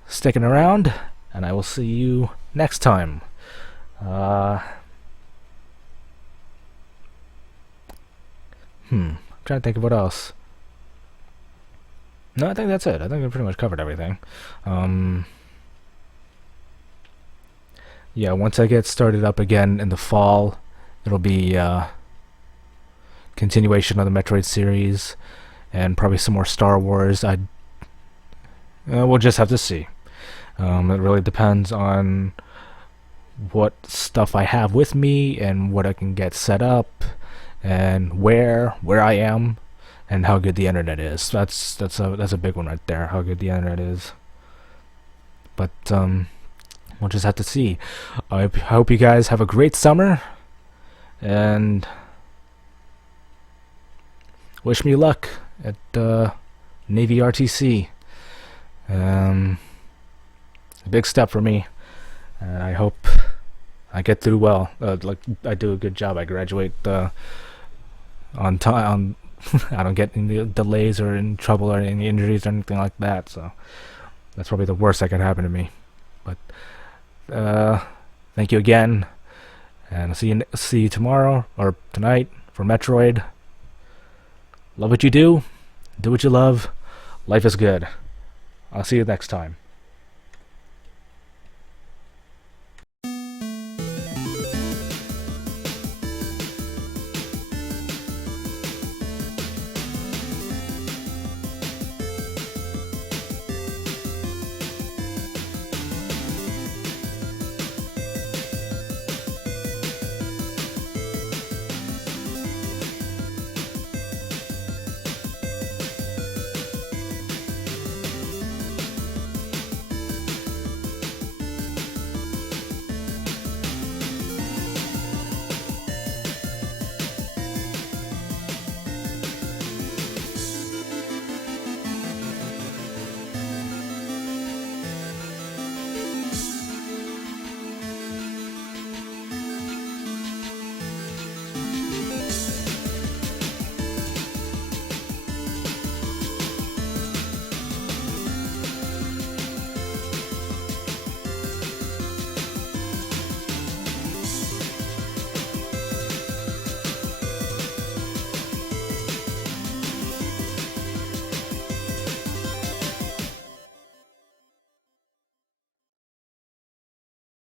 sticking around, and I will see you next time. I'm trying to think of what else. No, I think that's it. I think I pretty much covered everything. Yeah, once I get started up again in the fall, it'll be continuation of the Metroid series, and probably some more Star Wars. We'll just have to see. It really depends on what stuff I have with me and what I can get set up, and where I am, and how good the internet is. That's a big one right there. How good the internet is. But we'll just have to see. I hope you guys have a great summer, and wish me luck at Navy RTC. A big step for me, and I hope I get through well. Like I do a good job. I graduate on time. I don't get any delays or in trouble or any injuries or anything like that. So that's probably the worst that could happen to me. But thank you again, and I'll see you tomorrow or tonight for Metroid. Love what you do. Do what you love. Life is good. I'll see you next time.